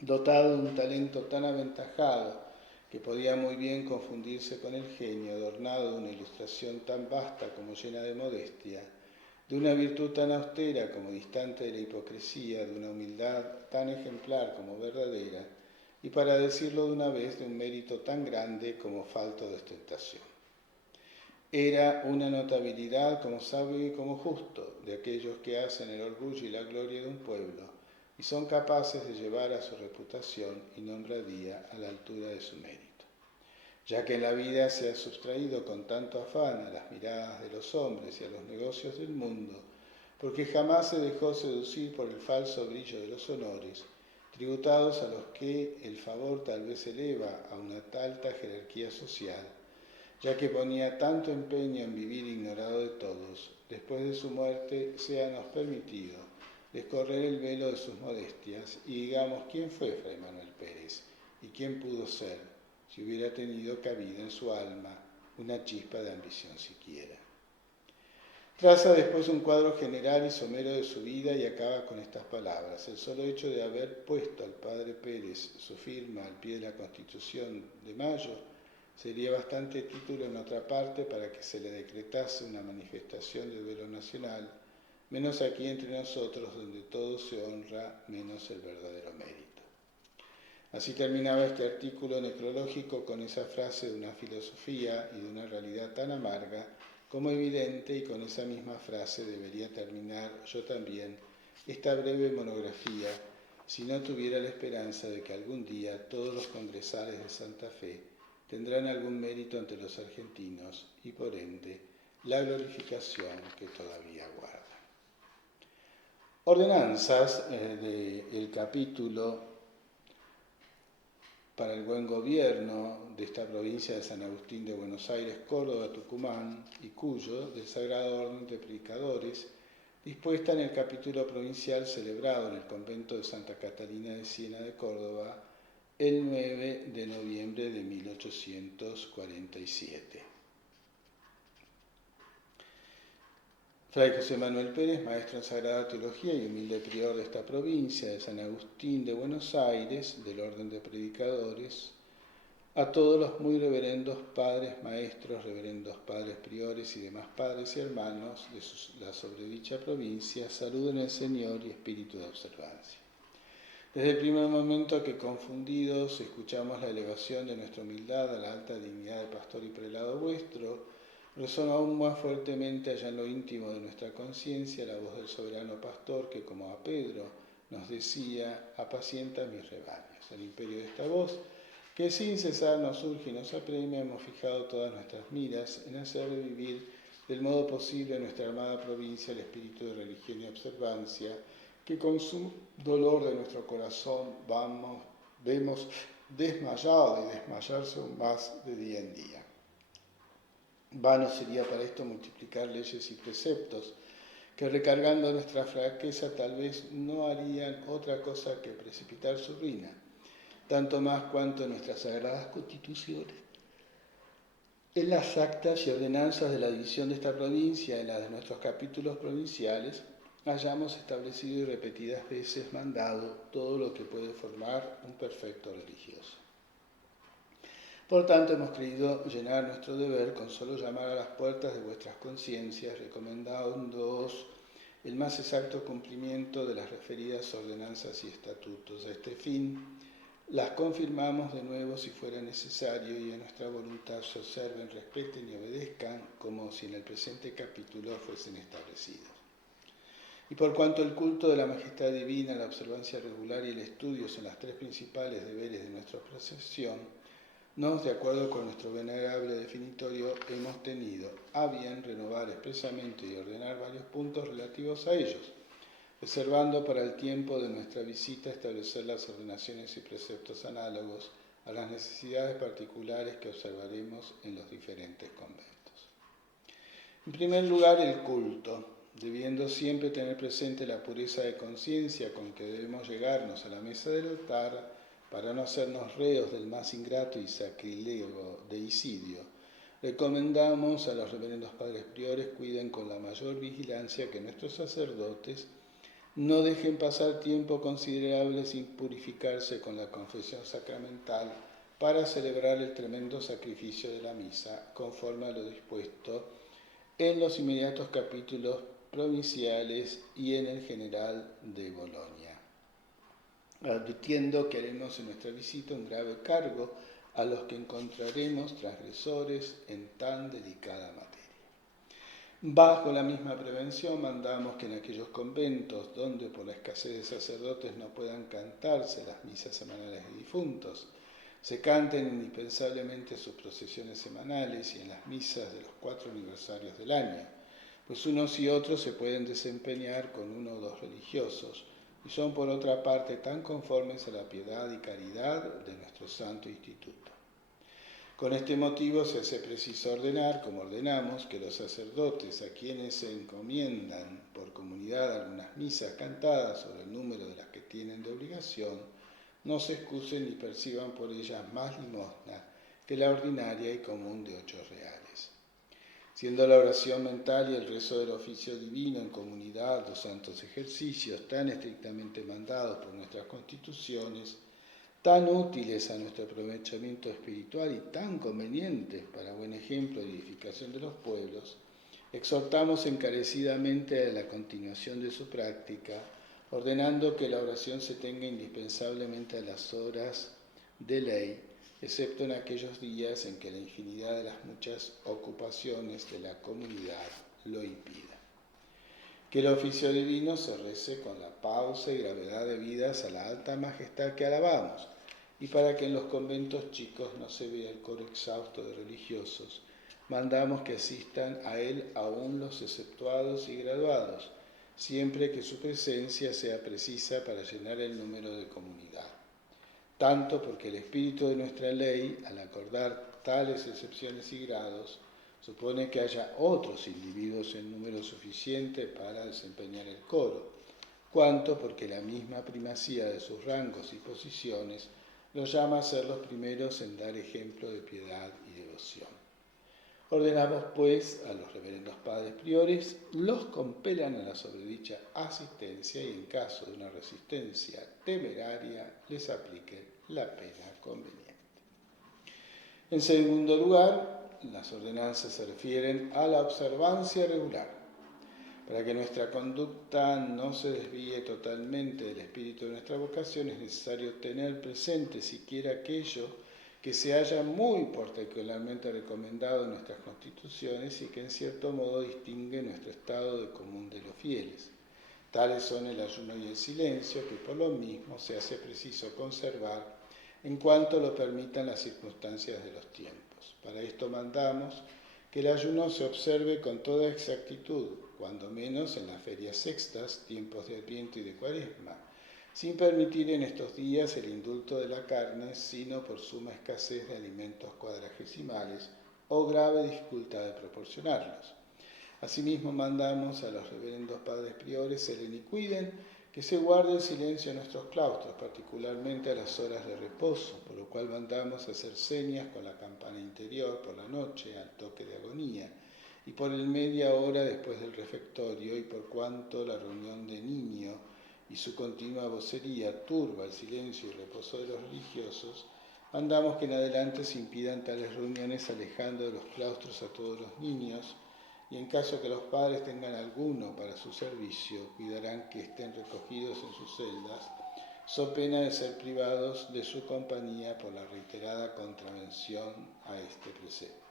Dotado de un talento tan aventajado que podía muy bien confundirse con el genio, adornado de una ilustración tan vasta como llena de modestia, de una virtud tan austera como distante de la hipocresía, de una humildad tan ejemplar como verdadera, y para decirlo de una vez, de un mérito tan grande como falto de ostentación. Era una notabilidad como sabio y como justo, de aquellos que hacen el orgullo y la gloria de un pueblo, y son capaces de llevar a su reputación y nombradía a la altura de su mérito. Ya que en la vida se ha sustraído con tanto afán a las miradas de los hombres y a los negocios del mundo, porque jamás se dejó seducir por el falso brillo de los honores, tributados a los que el favor tal vez eleva a una alta jerarquía social, ya que ponía tanto empeño en vivir ignorado de todos, después de su muerte séanos permitido descorrer el velo de sus modestias y digamos quién fue Fray Manuel Pérez y quién pudo ser, si hubiera tenido cabida en su alma una chispa de ambición siquiera. Traza después un cuadro general y somero de su vida y acaba con estas palabras: el solo hecho de haber puesto al padre Pérez su firma al pie de la Constitución de Mayo sería bastante título en otra parte para que se le decretase una manifestación de duelo nacional, menos aquí entre nosotros, donde todo se honra, menos el verdadero mérito. Así terminaba este artículo necrológico con esa frase de una filosofía y de una realidad tan amarga como evidente, y con esa misma frase debería terminar yo también esta breve monografía, si no tuviera la esperanza de que algún día todos los congresales de Santa Fe tendrán algún mérito ante los argentinos y por ende la glorificación que todavía guardan. Ordenanzas del capítulo para el buen gobierno de esta provincia de San Agustín de Buenos Aires, Córdoba, Tucumán y Cuyo, del Sagrado Orden de Predicadores, dispuesta en el capítulo provincial celebrado en el convento de Santa Catalina de Siena de Córdoba el 9 de noviembre de 1847. Fray José Manuel Pérez, maestro en Sagrada Teología y humilde prior de esta provincia de San Agustín de Buenos Aires, del Orden de Predicadores, a todos los muy reverendos padres maestros, reverendos padres priores y demás padres y hermanos de la sobredicha provincia, saludo en el Señor y espíritu de observancia. Desde el primer momento que confundidos escuchamos la elevación de nuestra humildad a la alta dignidad de pastor y prelado vuestro, resonó aún más fuertemente allá en lo íntimo de nuestra conciencia la voz del soberano pastor que, como a Pedro, nos decía: apacienta mis rebaños. El imperio de esta voz, que sin cesar nos surge y nos apremia, hemos fijado todas nuestras miras en hacer revivir del modo posible en nuestra amada provincia el espíritu de religión y observancia, que con su dolor de nuestro corazón vemos desmayado y desmayarse aún más de día en día. Vano sería para esto multiplicar leyes y preceptos, que recargando nuestra flaqueza tal vez no harían otra cosa que precipitar su ruina, tanto más cuanto nuestras sagradas constituciones, en las actas y ordenanzas de la división de esta provincia, en las de nuestros capítulos provinciales, hayamos establecido y repetidas veces mandado todo lo que puede formar un perfecto religioso. Por tanto, hemos creído llenar nuestro deber con solo llamar a las puertas de vuestras conciencias, recomendándoos el más exacto cumplimiento de las referidas ordenanzas y estatutos. A este fin, las confirmamos de nuevo si fuera necesario y en nuestra voluntad se observen, respeten y obedezcan como si en el presente capítulo fuesen establecidos. Y por cuanto el culto de la majestad divina, la observancia regular y el estudio son las tres principales deberes de nuestra procesión, de acuerdo con nuestro venerable definitorio, hemos tenido a bien renovar expresamente y ordenar varios puntos relativos a ellos, reservando para el tiempo de nuestra visita establecer las ordenaciones y preceptos análogos a las necesidades particulares que observaremos en los diferentes conventos. En primer lugar, el culto, debiendo siempre tener presente la pureza de conciencia con que debemos llegarnos a la mesa del altar para no hacernos reos del más ingrato y sacrílego deicidio. Recomendamos a los reverendos padres priores cuiden con la mayor vigilancia que nuestros sacerdotes no dejen pasar tiempo considerable sin purificarse con la confesión sacramental para celebrar el tremendo sacrificio de la misa, conforme a lo dispuesto en los inmediatos capítulos provinciales y en el general de Bolonia, advirtiendo que haremos en nuestra visita un grave cargo a los que encontraremos transgresores en tan delicada materia. Bajo la misma prevención mandamos que en aquellos conventos donde por la escasez de sacerdotes no puedan cantarse las misas semanales de difuntos, se canten indispensablemente sus procesiones semanales y en las misas de los 4 aniversarios del año, pues unos y otros se pueden desempeñar con 1 o 2 religiosos y son por otra parte tan conformes a la piedad y caridad de nuestro santo instituto. Con este motivo se hace preciso ordenar, como ordenamos, que los sacerdotes a quienes se encomiendan por comunidad algunas misas cantadas sobre el número de las que tienen de obligación, no se excusen ni perciban por ellas más limosna que la ordinaria y común de 8 reales. Siendo la oración mental y el rezo del oficio divino en comunidad los santos ejercicios tan estrictamente mandados por nuestras constituciones, tan útiles a nuestro aprovechamiento espiritual y tan convenientes para buen ejemplo y edificación de los pueblos, exhortamos encarecidamente a la continuación de su práctica, ordenando que la oración se tenga indispensablemente a las horas de ley, excepto en aquellos días en que la infinidad de las muchas ocupaciones de la comunidad lo impida. Que el oficio divino se rece con la pausa y gravedad debidas a la alta majestad que alabamos, y para que en los conventos chicos no se vea el coro exhausto de religiosos, mandamos que asistan a él aún los exceptuados y graduados, siempre que su presencia sea precisa para llenar el número de comunidad. Tanto porque el espíritu de nuestra ley, al acordar tales excepciones y grados, supone que haya otros individuos en número suficiente para desempeñar el coro, cuanto porque la misma primacía de sus rangos y posiciones los llama a ser los primeros en dar ejemplo de piedad y devoción. Ordenamos, pues, a los reverendos padres priores, los compelan a la sobredicha asistencia y en caso de una resistencia temeraria les apliquen la pena conveniente. En segundo lugar, las ordenanzas se refieren a la observancia regular. Para que nuestra conducta no se desvíe totalmente del espíritu de nuestra vocación, es necesario tener presente siquiera aquello que se haya muy particularmente recomendado en nuestras constituciones y que en cierto modo distingue nuestro estado de común de los fieles. Tales son el ayuno y el silencio, que por lo mismo se hace preciso conservar en cuanto lo permitan las circunstancias de los tiempos. Para esto mandamos que el ayuno se observe con toda exactitud, cuando menos en las ferias sextas, tiempos de Adviento y de Cuaresma, sin permitir en estos días el indulto de la carne, sino por suma escasez de alimentos cuadragesimales o grave dificultad de proporcionarlos. Asimismo mandamos a los reverendos padres priores celen y cuiden que se guarde el silencio en nuestros claustros, particularmente a las horas de reposo, por lo cual mandamos hacer señas con la campana interior por la noche al toque de agonía, y por el media hora después del refectorio, y por cuanto la reunión de niño y su continua vocería turba el silencio y reposo de los religiosos, mandamos que en adelante se impidan tales reuniones alejando de los claustros a todos los niños, y en caso que los padres tengan alguno para su servicio, cuidarán que estén recogidos en sus celdas, so pena de ser privados de su compañía por la reiterada contravención a este precepto.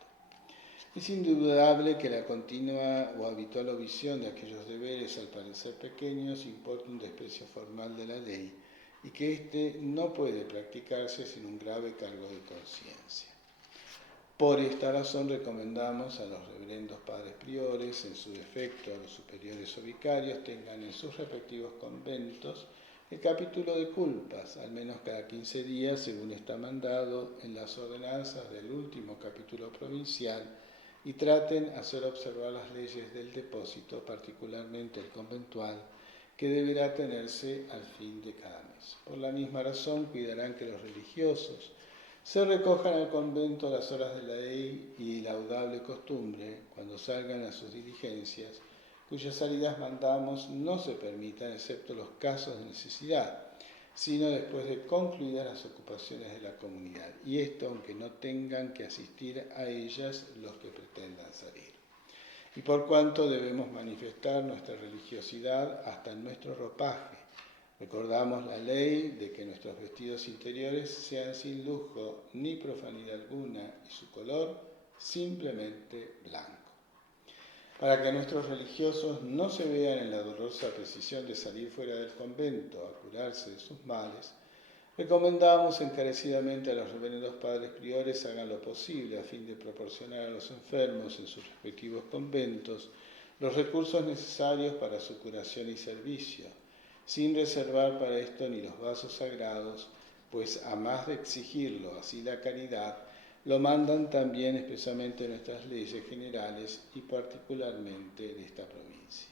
Es indudable que la continua o habitual omisión de aquellos deberes, al parecer pequeños, importa un desprecio formal de la ley y que éste no puede practicarse sin un grave cargo de conciencia. Por esta razón recomendamos a los reverendos padres priores, en su defecto a los superiores o vicarios, tengan en sus respectivos conventos el capítulo de culpas, al menos cada 15 días, según está mandado en las ordenanzas del último capítulo provincial, y traten hacer observar las leyes del depósito, particularmente el conventual, que deberá tenerse al fin de cada mes. Por la misma razón, cuidarán que los religiosos se recojan al convento a las horas de la ley y laudable costumbre, cuando salgan a sus diligencias, cuyas salidas mandamos no se permitan excepto los casos de necesidad, sino después de concluidas las ocupaciones de la comunidad, y esto aunque no tengan que asistir a ellas los que pretendan salir. Y por cuanto debemos manifestar nuestra religiosidad hasta en nuestro ropaje, recordamos la ley de que nuestros vestidos interiores sean sin lujo ni profanidad alguna y su color simplemente blanco. Para que nuestros religiosos no se vean en la dolorosa precisión de salir fuera del convento a curarse de sus males, recomendamos encarecidamente a los reverendos padres priores hagan lo posible a fin de proporcionar a los enfermos en sus respectivos conventos los recursos necesarios para su curación y servicio, sin reservar para esto ni los vasos sagrados, pues a más de exigirlo así la caridad, lo mandan también expresamente nuestras leyes generales y particularmente de esta provincia.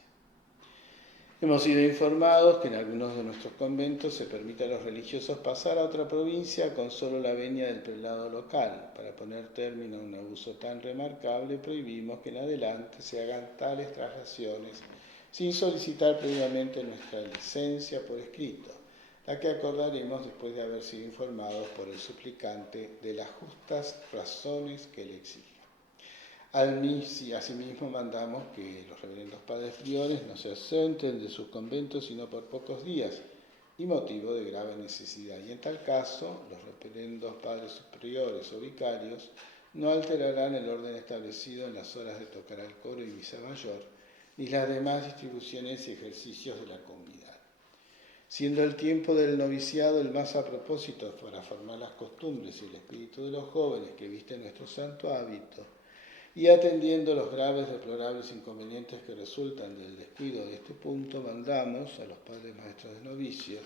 Hemos sido informados que en algunos de nuestros conventos se permite a los religiosos pasar a otra provincia con solo la venia del prelado local. Para poner término a un abuso tan remarcable, prohibimos que en adelante se hagan tales traslaciones sin solicitar previamente nuestra licencia por escrito, la que acordaremos después de haber sido informados por el suplicante de las justas razones que le exigen. Asimismo mandamos que los reverendos padres priores no se ausenten de sus conventos sino por pocos días y motivo de grave necesidad, y en tal caso los reverendos padres superiores o vicarios no alterarán el orden establecido en las horas de tocar al coro y misa mayor, ni las demás distribuciones y ejercicios de la comunidad. Siendo el tiempo del noviciado el más a propósito para formar las costumbres y el espíritu de los jóvenes que visten nuestro santo hábito, y atendiendo los graves, deplorables inconvenientes que resultan del descuido de este punto, mandamos a los padres maestros de novicios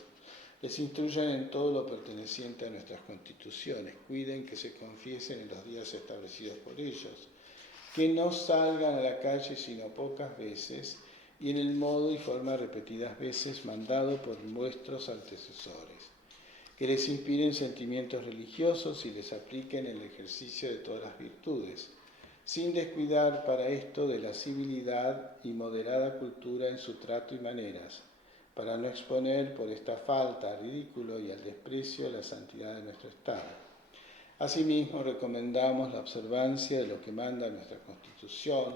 les instruyan en todo lo perteneciente a nuestras constituciones, cuiden que se confiesen en los días establecidos por ellos, que no salgan a la calle sino pocas veces, y en el modo y forma repetidas veces mandado por nuestros antecesores, que les inspiren sentimientos religiosos y les apliquen el ejercicio de todas las virtudes, sin descuidar para esto de la civilidad y moderada cultura en su trato y maneras, para no exponer por esta falta al ridículo y al desprecio la santidad de nuestro Estado. Asimismo, recomendamos la observancia de lo que manda nuestra Constitución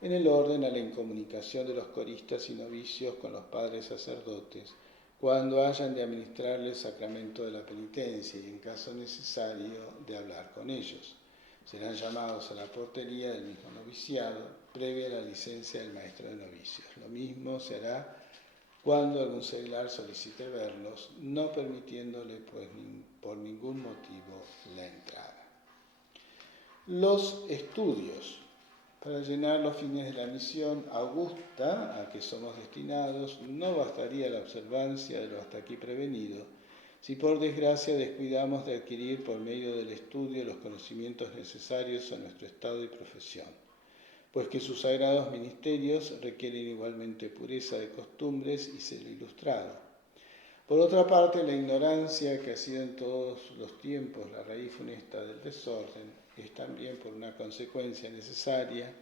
en el orden a la incomunicación de los coristas y novicios con los padres sacerdotes cuando hayan de administrarle el sacramento de la penitencia y, en caso necesario, de hablar con ellos. Serán llamados a la portería del mismo noviciado, previa la licencia del maestro de novicios. Lo mismo se hará cuando algún seglar solicite verlos, no permitiéndole pues, por ningún motivo la entrada. Los estudios. Para llenar los fines de la misión augusta a que somos destinados, no bastaría la observancia de lo hasta aquí prevenido, si por desgracia descuidamos de adquirir por medio del estudio los conocimientos necesarios a nuestro estado y profesión, pues que sus sagrados ministerios requieren igualmente pureza de costumbres y celo ilustrado. Por otra parte, la ignorancia, que ha sido en todos los tiempos la raíz funesta del desorden, es también, por una consecuencia necesaria,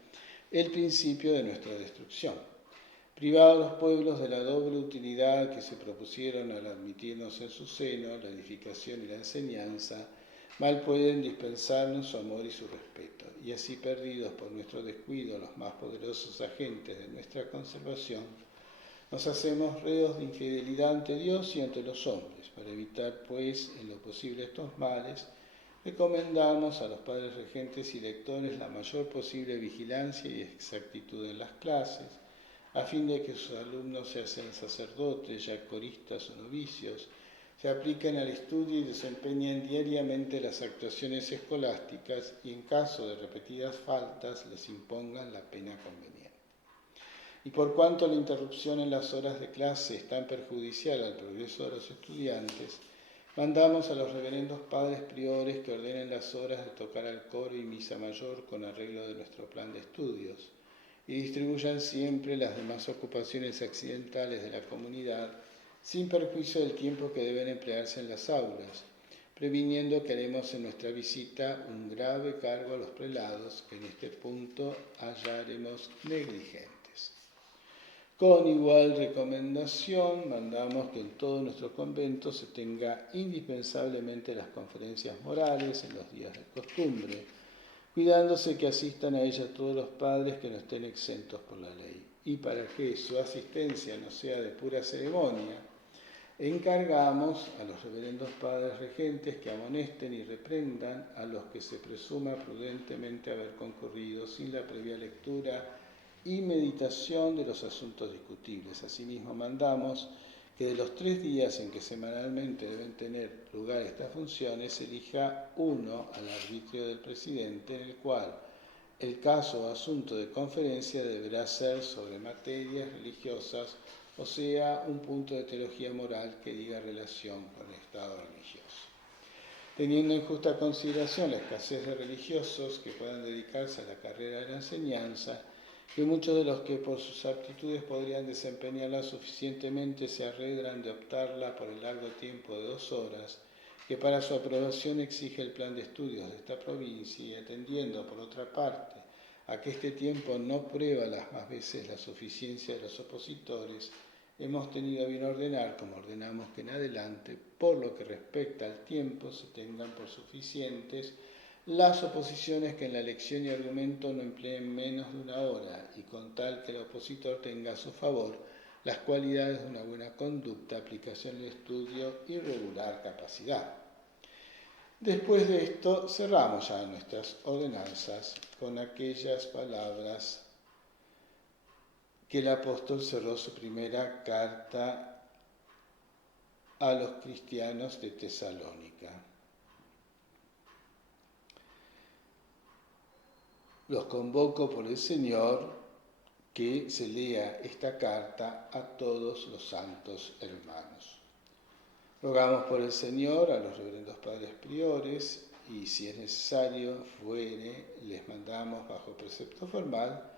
el principio de nuestra destrucción. Privados los pueblos de la doble utilidad que se propusieron al admitirnos en su seno, la edificación y la enseñanza, mal pueden dispensarnos su amor y su respeto, y así perdidos por nuestro descuido los más poderosos agentes de nuestra conservación, nos hacemos reos de infidelidad ante Dios y ante los hombres. Para evitar, pues, en lo posible estos males, recomendamos a los padres regentes y lectores la mayor posible vigilancia y exactitud en las clases, a fin de que sus alumnos, ya sean sacerdotes, ya coristas o novicios, se apliquen al estudio y desempeñen diariamente las actuaciones escolásticas y, en caso de repetidas faltas, les impongan la pena conveniente. Y por cuanto la interrupción en las horas de clase es tan perjudicial al progreso de los estudiantes, mandamos a los reverendos padres priores que ordenen las horas de tocar al coro y misa mayor con arreglo de nuestro plan de estudios y distribuyan siempre las demás ocupaciones accidentales de la comunidad sin perjuicio del tiempo que deben emplearse en las aulas, previniendo que haremos en nuestra visita un grave cargo a los prelados que en este punto hallaremos negligentes. Con igual recomendación, mandamos que en todos nuestros conventos se tenga indispensablemente las conferencias morales en los días de costumbre, cuidándose que asistan a ellas todos los padres que no estén exentos por la ley. Y para que su asistencia no sea de pura ceremonia, encargamos a los reverendos padres regentes que amonesten y reprendan a los que se presuma prudentemente haber concurrido sin la previa lectura y meditación de los asuntos discutibles. Asimismo, mandamos que de los 3 días en que semanalmente deben tener lugar estas funciones, se elija uno al arbitrio del presidente, en el cual el caso o asunto de conferencia deberá ser sobre materias religiosas, o sea, un punto de teología moral que diga relación con el estado religioso. Teniendo en justa consideración la escasez de religiosos que puedan dedicarse a la carrera de la enseñanza, que muchos de los que por sus aptitudes podrían desempeñarla suficientemente se arredran de optarla por el largo tiempo de 2 horas, que para su aprobación exige el plan de estudios de esta provincia, y atendiendo, por otra parte, a que este tiempo no prueba las más veces la suficiencia de los opositores, hemos tenido a bien ordenar, como ordenamos que en adelante, por lo que respecta al tiempo, se tengan por suficientes las oposiciones que en la elección y argumento no empleen menos de 1 hora, y con tal que el opositor tenga a su favor las cualidades de una buena conducta, aplicación del estudio y regular capacidad. Después de esto, cerramos ya nuestras ordenanzas con aquellas palabras que el apóstol cerró su primera carta a los cristianos de Tesalónica. Los convoco por el Señor que se lea esta carta a todos los santos hermanos. Rogamos por el Señor a los reverendos padres priores y, si es necesario, les mandamos bajo precepto formal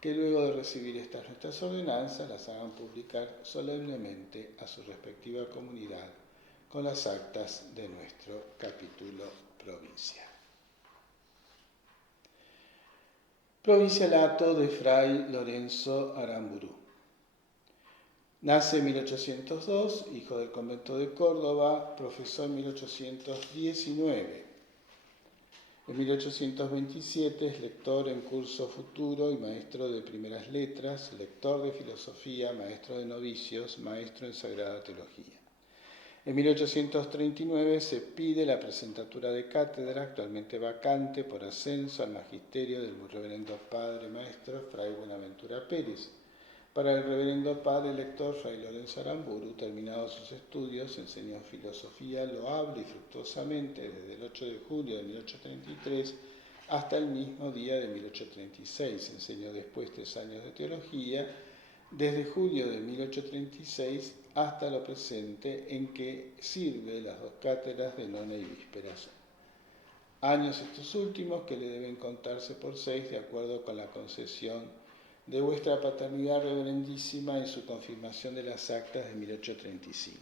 que luego de recibir estas nuestras ordenanzas las hagan publicar solemnemente a su respectiva comunidad con las actas de nuestro capítulo provincial. Provincialato de Fray Lorenzo Aramburu. Nace en 1802, hijo del convento de Córdoba, profesor en 1819. En 1827 es lector en curso futuro y maestro de primeras letras, lector de filosofía, maestro de novicios, maestro en sagrada teología. En 1839 se pide la presentatura de cátedra, actualmente vacante por ascenso al magisterio del muy reverendo padre maestro Fray Buenaventura Pérez. Para el reverendo padre lector Fray Lorenzo Aramburu, terminados sus estudios, enseñó filosofía loable y fructuosamente desde el 8 de julio de 1833 hasta el mismo día de 1836. Enseñó después 3 años de teología, desde julio de 1836 hasta lo presente, en que sirve las 2 cátedras de nona y vísperas. Años estos últimos que le deben contarse por 6 de acuerdo con la concesión de vuestra paternidad reverendísima en su confirmación de las actas de 1835.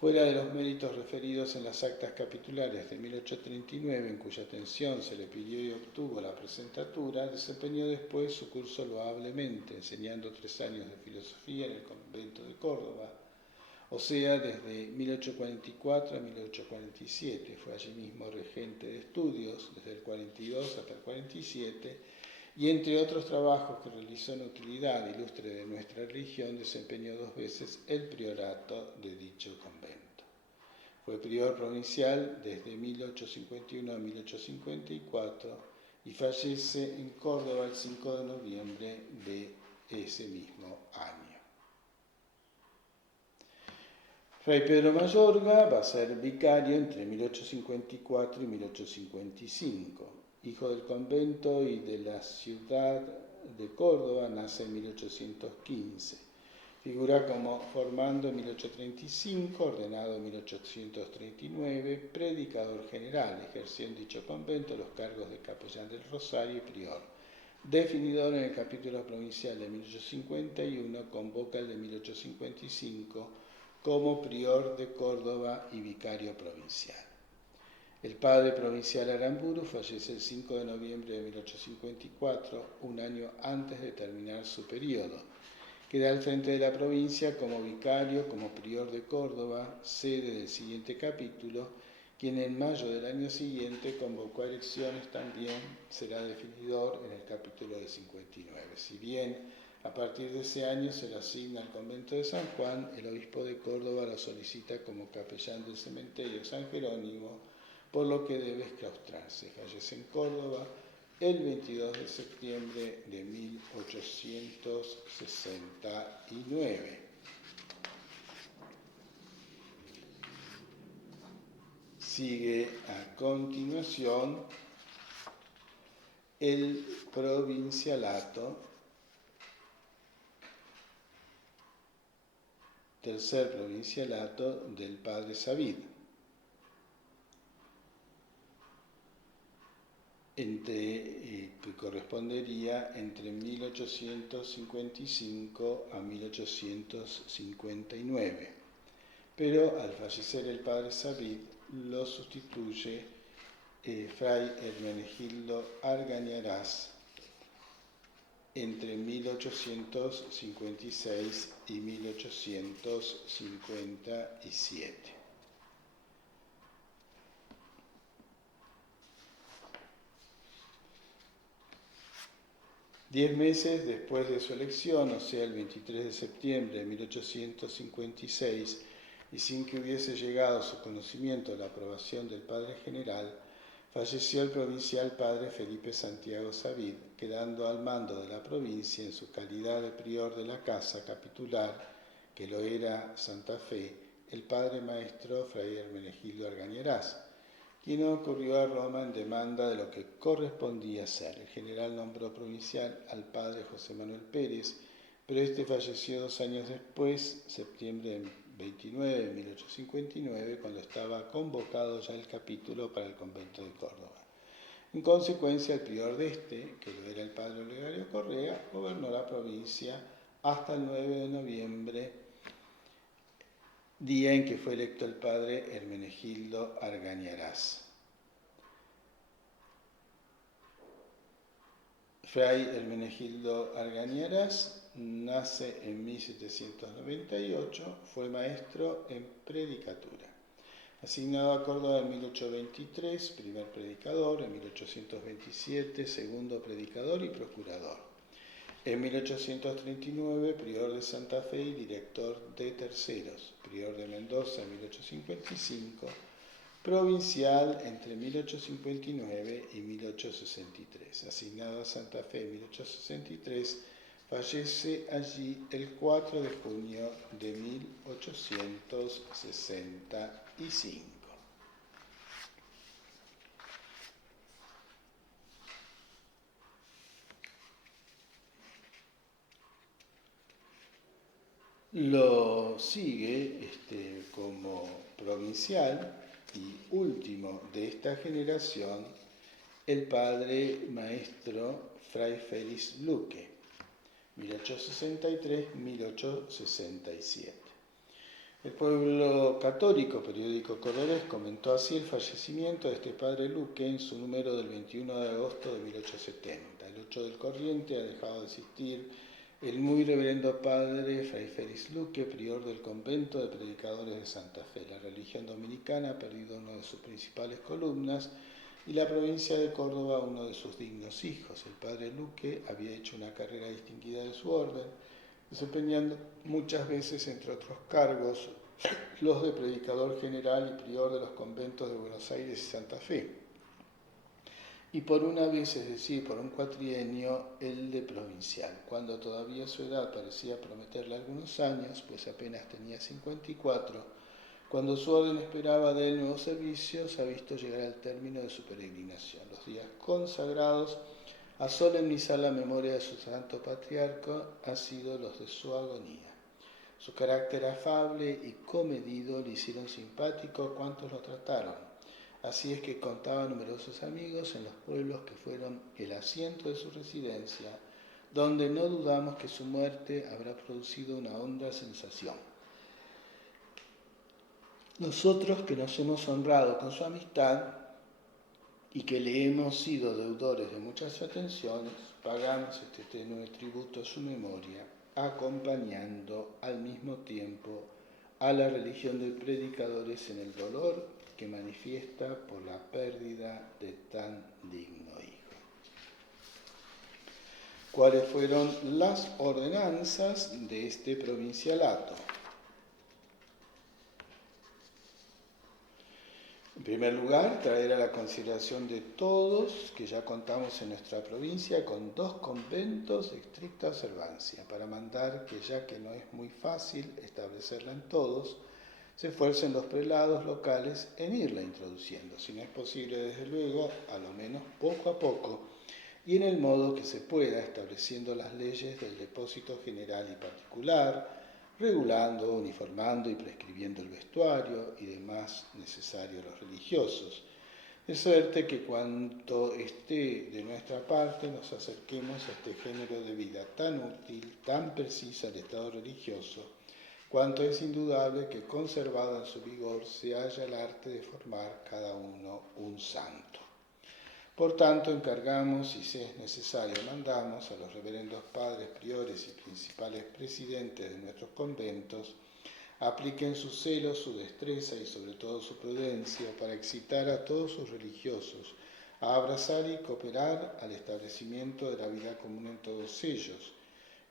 Fuera de los méritos referidos en las actas capitulares de 1839, en cuya atención se le pidió y obtuvo la presentatura, desempeñó después su curso loablemente, enseñando 3 años de filosofía en el convento de Córdoba, o sea, desde 1844 a 1847. Fue allí mismo regente de estudios, desde el 42 hasta el 47, y entre otros trabajos que realizó en utilidad ilustre de nuestra religión, desempeñó 2 veces el priorato de dicho convento. Fue prior provincial desde 1851 a 1854 y fallece en Córdoba el 5 de noviembre de ese mismo año. Fray Pedro Mayorga va a ser vicario entre 1854 y 1855. Hijo del convento y de la ciudad de Córdoba, nace en 1815. Figura como formando en 1835, ordenado en 1839, predicador general. Ejerció en dicho convento los cargos de capellán del Rosario y prior. Definidor en el capítulo provincial de 1851, convoca el de 1855 como prior de Córdoba y vicario provincial. El padre provincial Aramburu fallece el 5 de noviembre de 1854, un año antes de terminar su periodo. Queda al frente de la provincia como vicario, como prior de Córdoba, sede del siguiente capítulo, quien en mayo del año siguiente convocó a elecciones. También será definidor en el capítulo de 59. Si bien a partir de ese año se le asigna al convento de San Juan, el obispo de Córdoba lo solicita como capellán del cementerio San Jerónimo, por lo que debe exclaustrarse. Fallece en Córdoba el 22 de septiembre de 1869. Sigue a continuación el provincialato, tercer provincialato del padre Savid, que correspondería entre 1855 a 1859. Pero al fallecer el padre Savid, lo sustituye Fray Hermenegildo Argañarás entre 1856 y 1857. Diez meses después de su elección, o sea, el 23 de septiembre de 1856, y sin que hubiese llegado a su conocimiento la aprobación del padre general, falleció el provincial padre Felipe Santiago Savid, quedando al mando de la provincia en su calidad de prior de la casa capitular, que lo era Santa Fe, el padre maestro Fray Hermenegildo Argañarás, quien ocurrió a Roma en demanda de lo que correspondía ser. El general nombró provincial al padre José Manuel Pérez, pero este falleció 2 años después, septiembre 29 de 1859, cuando estaba convocado ya el capítulo para el convento de Córdoba. En consecuencia, el prior de este, que lo era el padre Olegario Correa, gobernó la provincia hasta el 9 de noviembre, día en que fue electo el padre Hermenegildo Argañarás. Fray Hermenegildo Argañarás nace en 1798, fue maestro en predicatura. Asignado a Córdoba en 1823, primer predicador, en 1827, segundo predicador y procurador. En 1839, prior de Santa Fe y director de terceros, prior de Mendoza en 1855, provincial entre 1859 y 1863. Asignado a Santa Fe en 1863, fallece allí el 4 de junio de 1865. Lo sigue como provincial y último de esta generación el padre maestro Fray Félix Luque, 1863-1867. El Pueblo Católico, periódico cordobés, comentó así el fallecimiento de este padre Luque en su número del 21 de agosto de 1870. El 8 del corriente ha dejado de existir el muy reverendo padre Fray Félix Luque, prior del convento de predicadores de Santa Fe. La religión dominicana ha perdido una de sus principales columnas y la provincia de Córdoba uno de sus dignos hijos. El padre Luque había hecho una carrera distinguida de su orden, desempeñando muchas veces, entre otros cargos, los de predicador general y prior de los conventos de Buenos Aires y Santa Fe, y por una vez, es decir, por un cuatrienio, el de provincial, cuando todavía su edad parecía prometerle algunos años, pues apenas tenía 54, cuando su orden esperaba de él nuevos servicios, ha visto llegar al término de su peregrinación. Los días consagrados a solemnizar la memoria de su santo patriarca han sido los de su agonía. Su carácter afable y comedido le hicieron simpático a cuantos lo trataron. Así es que contaba numerosos amigos en los pueblos que fueron el asiento de su residencia, donde no dudamos que su muerte habrá producido una honda sensación. Nosotros que nos hemos honrado con su amistad y que le hemos sido deudores de muchas atenciones, pagamos este tenue tributo a su memoria, acompañando al mismo tiempo a la religión de predicadores en el dolor que manifiesta por la pérdida de tan digno hijo. ¿Cuáles fueron las ordenanzas de este provincialato? En primer lugar, traer a la consideración de todos que ya contamos en nuestra provincia con 2 conventos de estricta observancia, para mandar que, ya que no es muy fácil establecerla en todos, se esfuercen los prelados locales en irla introduciendo, si no es posible, desde luego, a lo menos poco a poco, y en el modo que se pueda, estableciendo las leyes del depósito general y particular, regulando, uniformando y prescribiendo el vestuario y demás necesario a los religiosos, de suerte que cuanto esté de nuestra parte nos acerquemos a este género de vida tan útil, tan precisa al estado religioso, cuanto es indudable que conservado en su vigor se halla el arte de formar cada uno un santo. Por tanto, encargamos, y si es necesario mandamos, a los reverendos padres, priores y principales presidentes de nuestros conventos, apliquen su celo, su destreza y sobre todo su prudencia para excitar a todos sus religiosos a abrazar y cooperar al establecimiento de la vida común en todos ellos,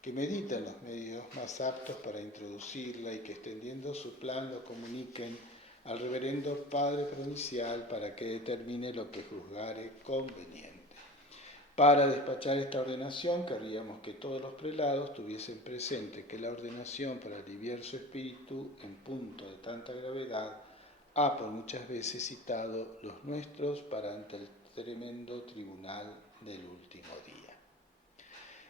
que mediten los medios más aptos para introducirla y que, extendiendo su plan, lo comuniquen al reverendo Padre Provincial para que determine lo que juzgare conveniente. Para despachar esta ordenación, querríamos que todos los prelados tuviesen presente que la ordenación, para aliviar su espíritu en punto de tanta gravedad, ha por muchas veces citado los nuestros para ante el tremendo tribunal del último día.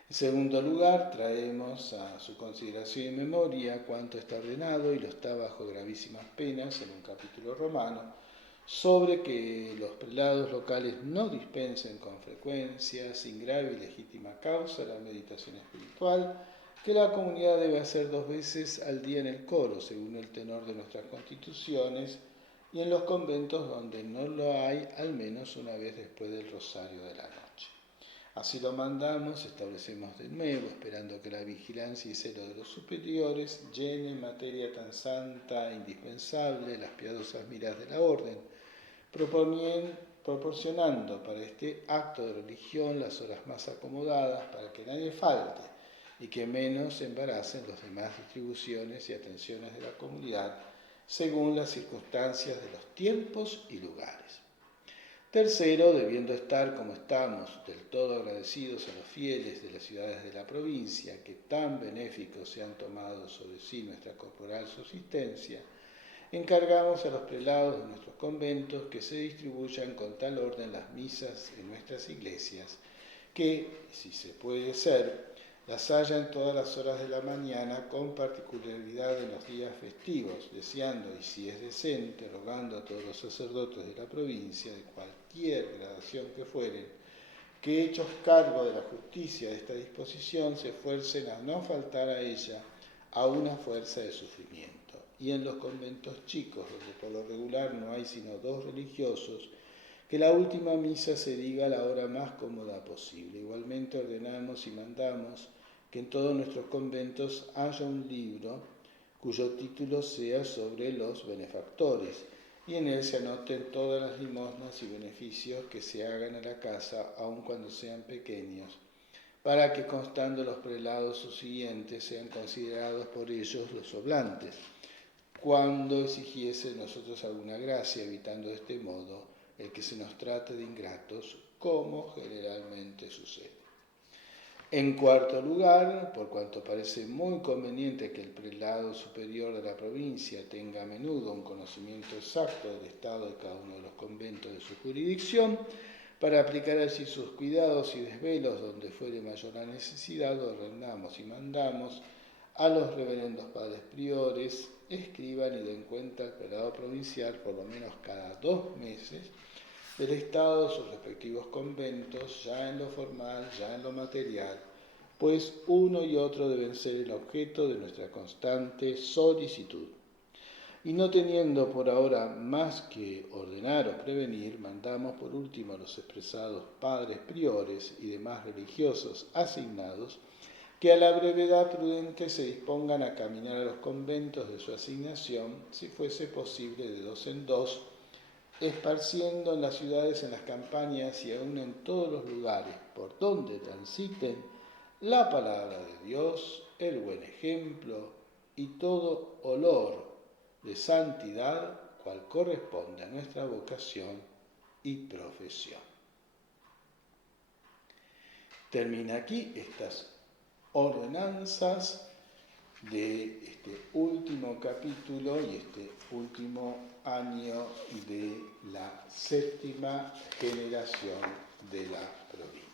En segundo lugar, traemos a su consideración y memoria cuánto está ordenado y lo está bajo gravísimas penas en un capítulo romano, sobre que los prelados locales no dispensen con frecuencia, sin grave y legítima causa, la meditación espiritual, que la comunidad debe hacer 2 veces al día en el coro, según el tenor de nuestras constituciones, y en los conventos donde no lo hay, al menos una vez después del rosario de la noche. Así lo mandamos, establecemos de nuevo, esperando que la vigilancia y celo de los superiores llenen materia tan santa e indispensable las piadosas miras de la orden, proporcionando para este acto de religión las horas más acomodadas para que nadie falte y que menos embaracen las demás distribuciones y atenciones de la comunidad según las circunstancias de los tiempos y lugares. Tercero, debiendo estar como estamos, del todo agradecidos a los fieles de las ciudades de la provincia que tan benéficos se han tomado sobre sí nuestra corporal subsistencia, encargamos a los prelados de nuestros conventos que se distribuyan con tal orden las misas en nuestras iglesias, que, si se puede ser, las haya en todas las horas de la mañana, con particularidad en los días festivos, deseando, y si es decente, rogando a todos los sacerdotes de la provincia, de cualquier gradación que fueren, que hechos cargo de la justicia de esta disposición, se esfuercen a no faltar a ella a una fuerza de sufrimiento. Y en los conventos chicos, donde por lo regular no hay sino 2 religiosos, que la última misa se diga a la hora más cómoda posible. Igualmente ordenamos y mandamos que en todos nuestros conventos haya un libro cuyo título sea sobre los benefactores, y en él se anoten todas las limosnas y beneficios que se hagan a la casa, aun cuando sean pequeños, para que, constando los prelados subsiguientes, sean considerados por ellos los oblantes, cuando exigiese nosotros alguna gracia, evitando de este modo el que se nos trate de ingratos, como generalmente sucede. En cuarto lugar, por cuanto parece muy conveniente que el prelado superior de la provincia tenga a menudo un conocimiento exacto del estado de cada uno de los conventos de su jurisdicción, para aplicar allí sus cuidados y desvelos donde fuere mayor la necesidad, ordenamos y mandamos a los reverendos padres priores escriban y den cuenta al prelado provincial por lo menos cada 2 meses del estado de sus respectivos conventos, ya en lo formal, ya en lo material, pues uno y otro deben ser el objeto de nuestra constante solicitud. Y no teniendo por ahora más que ordenar o prevenir, mandamos por último a los expresados padres priores y demás religiosos asignados que a la brevedad prudente se dispongan a caminar a los conventos de su asignación, si fuese posible de 2 en 2, esparciendo en las ciudades, en las campañas y aún en todos los lugares por donde transiten la palabra de Dios, el buen ejemplo y todo olor de santidad, cual corresponde a nuestra vocación y profesión. Termina aquí estas ordenanzas de este último capítulo y este último año de la 7ª generación de la provincia.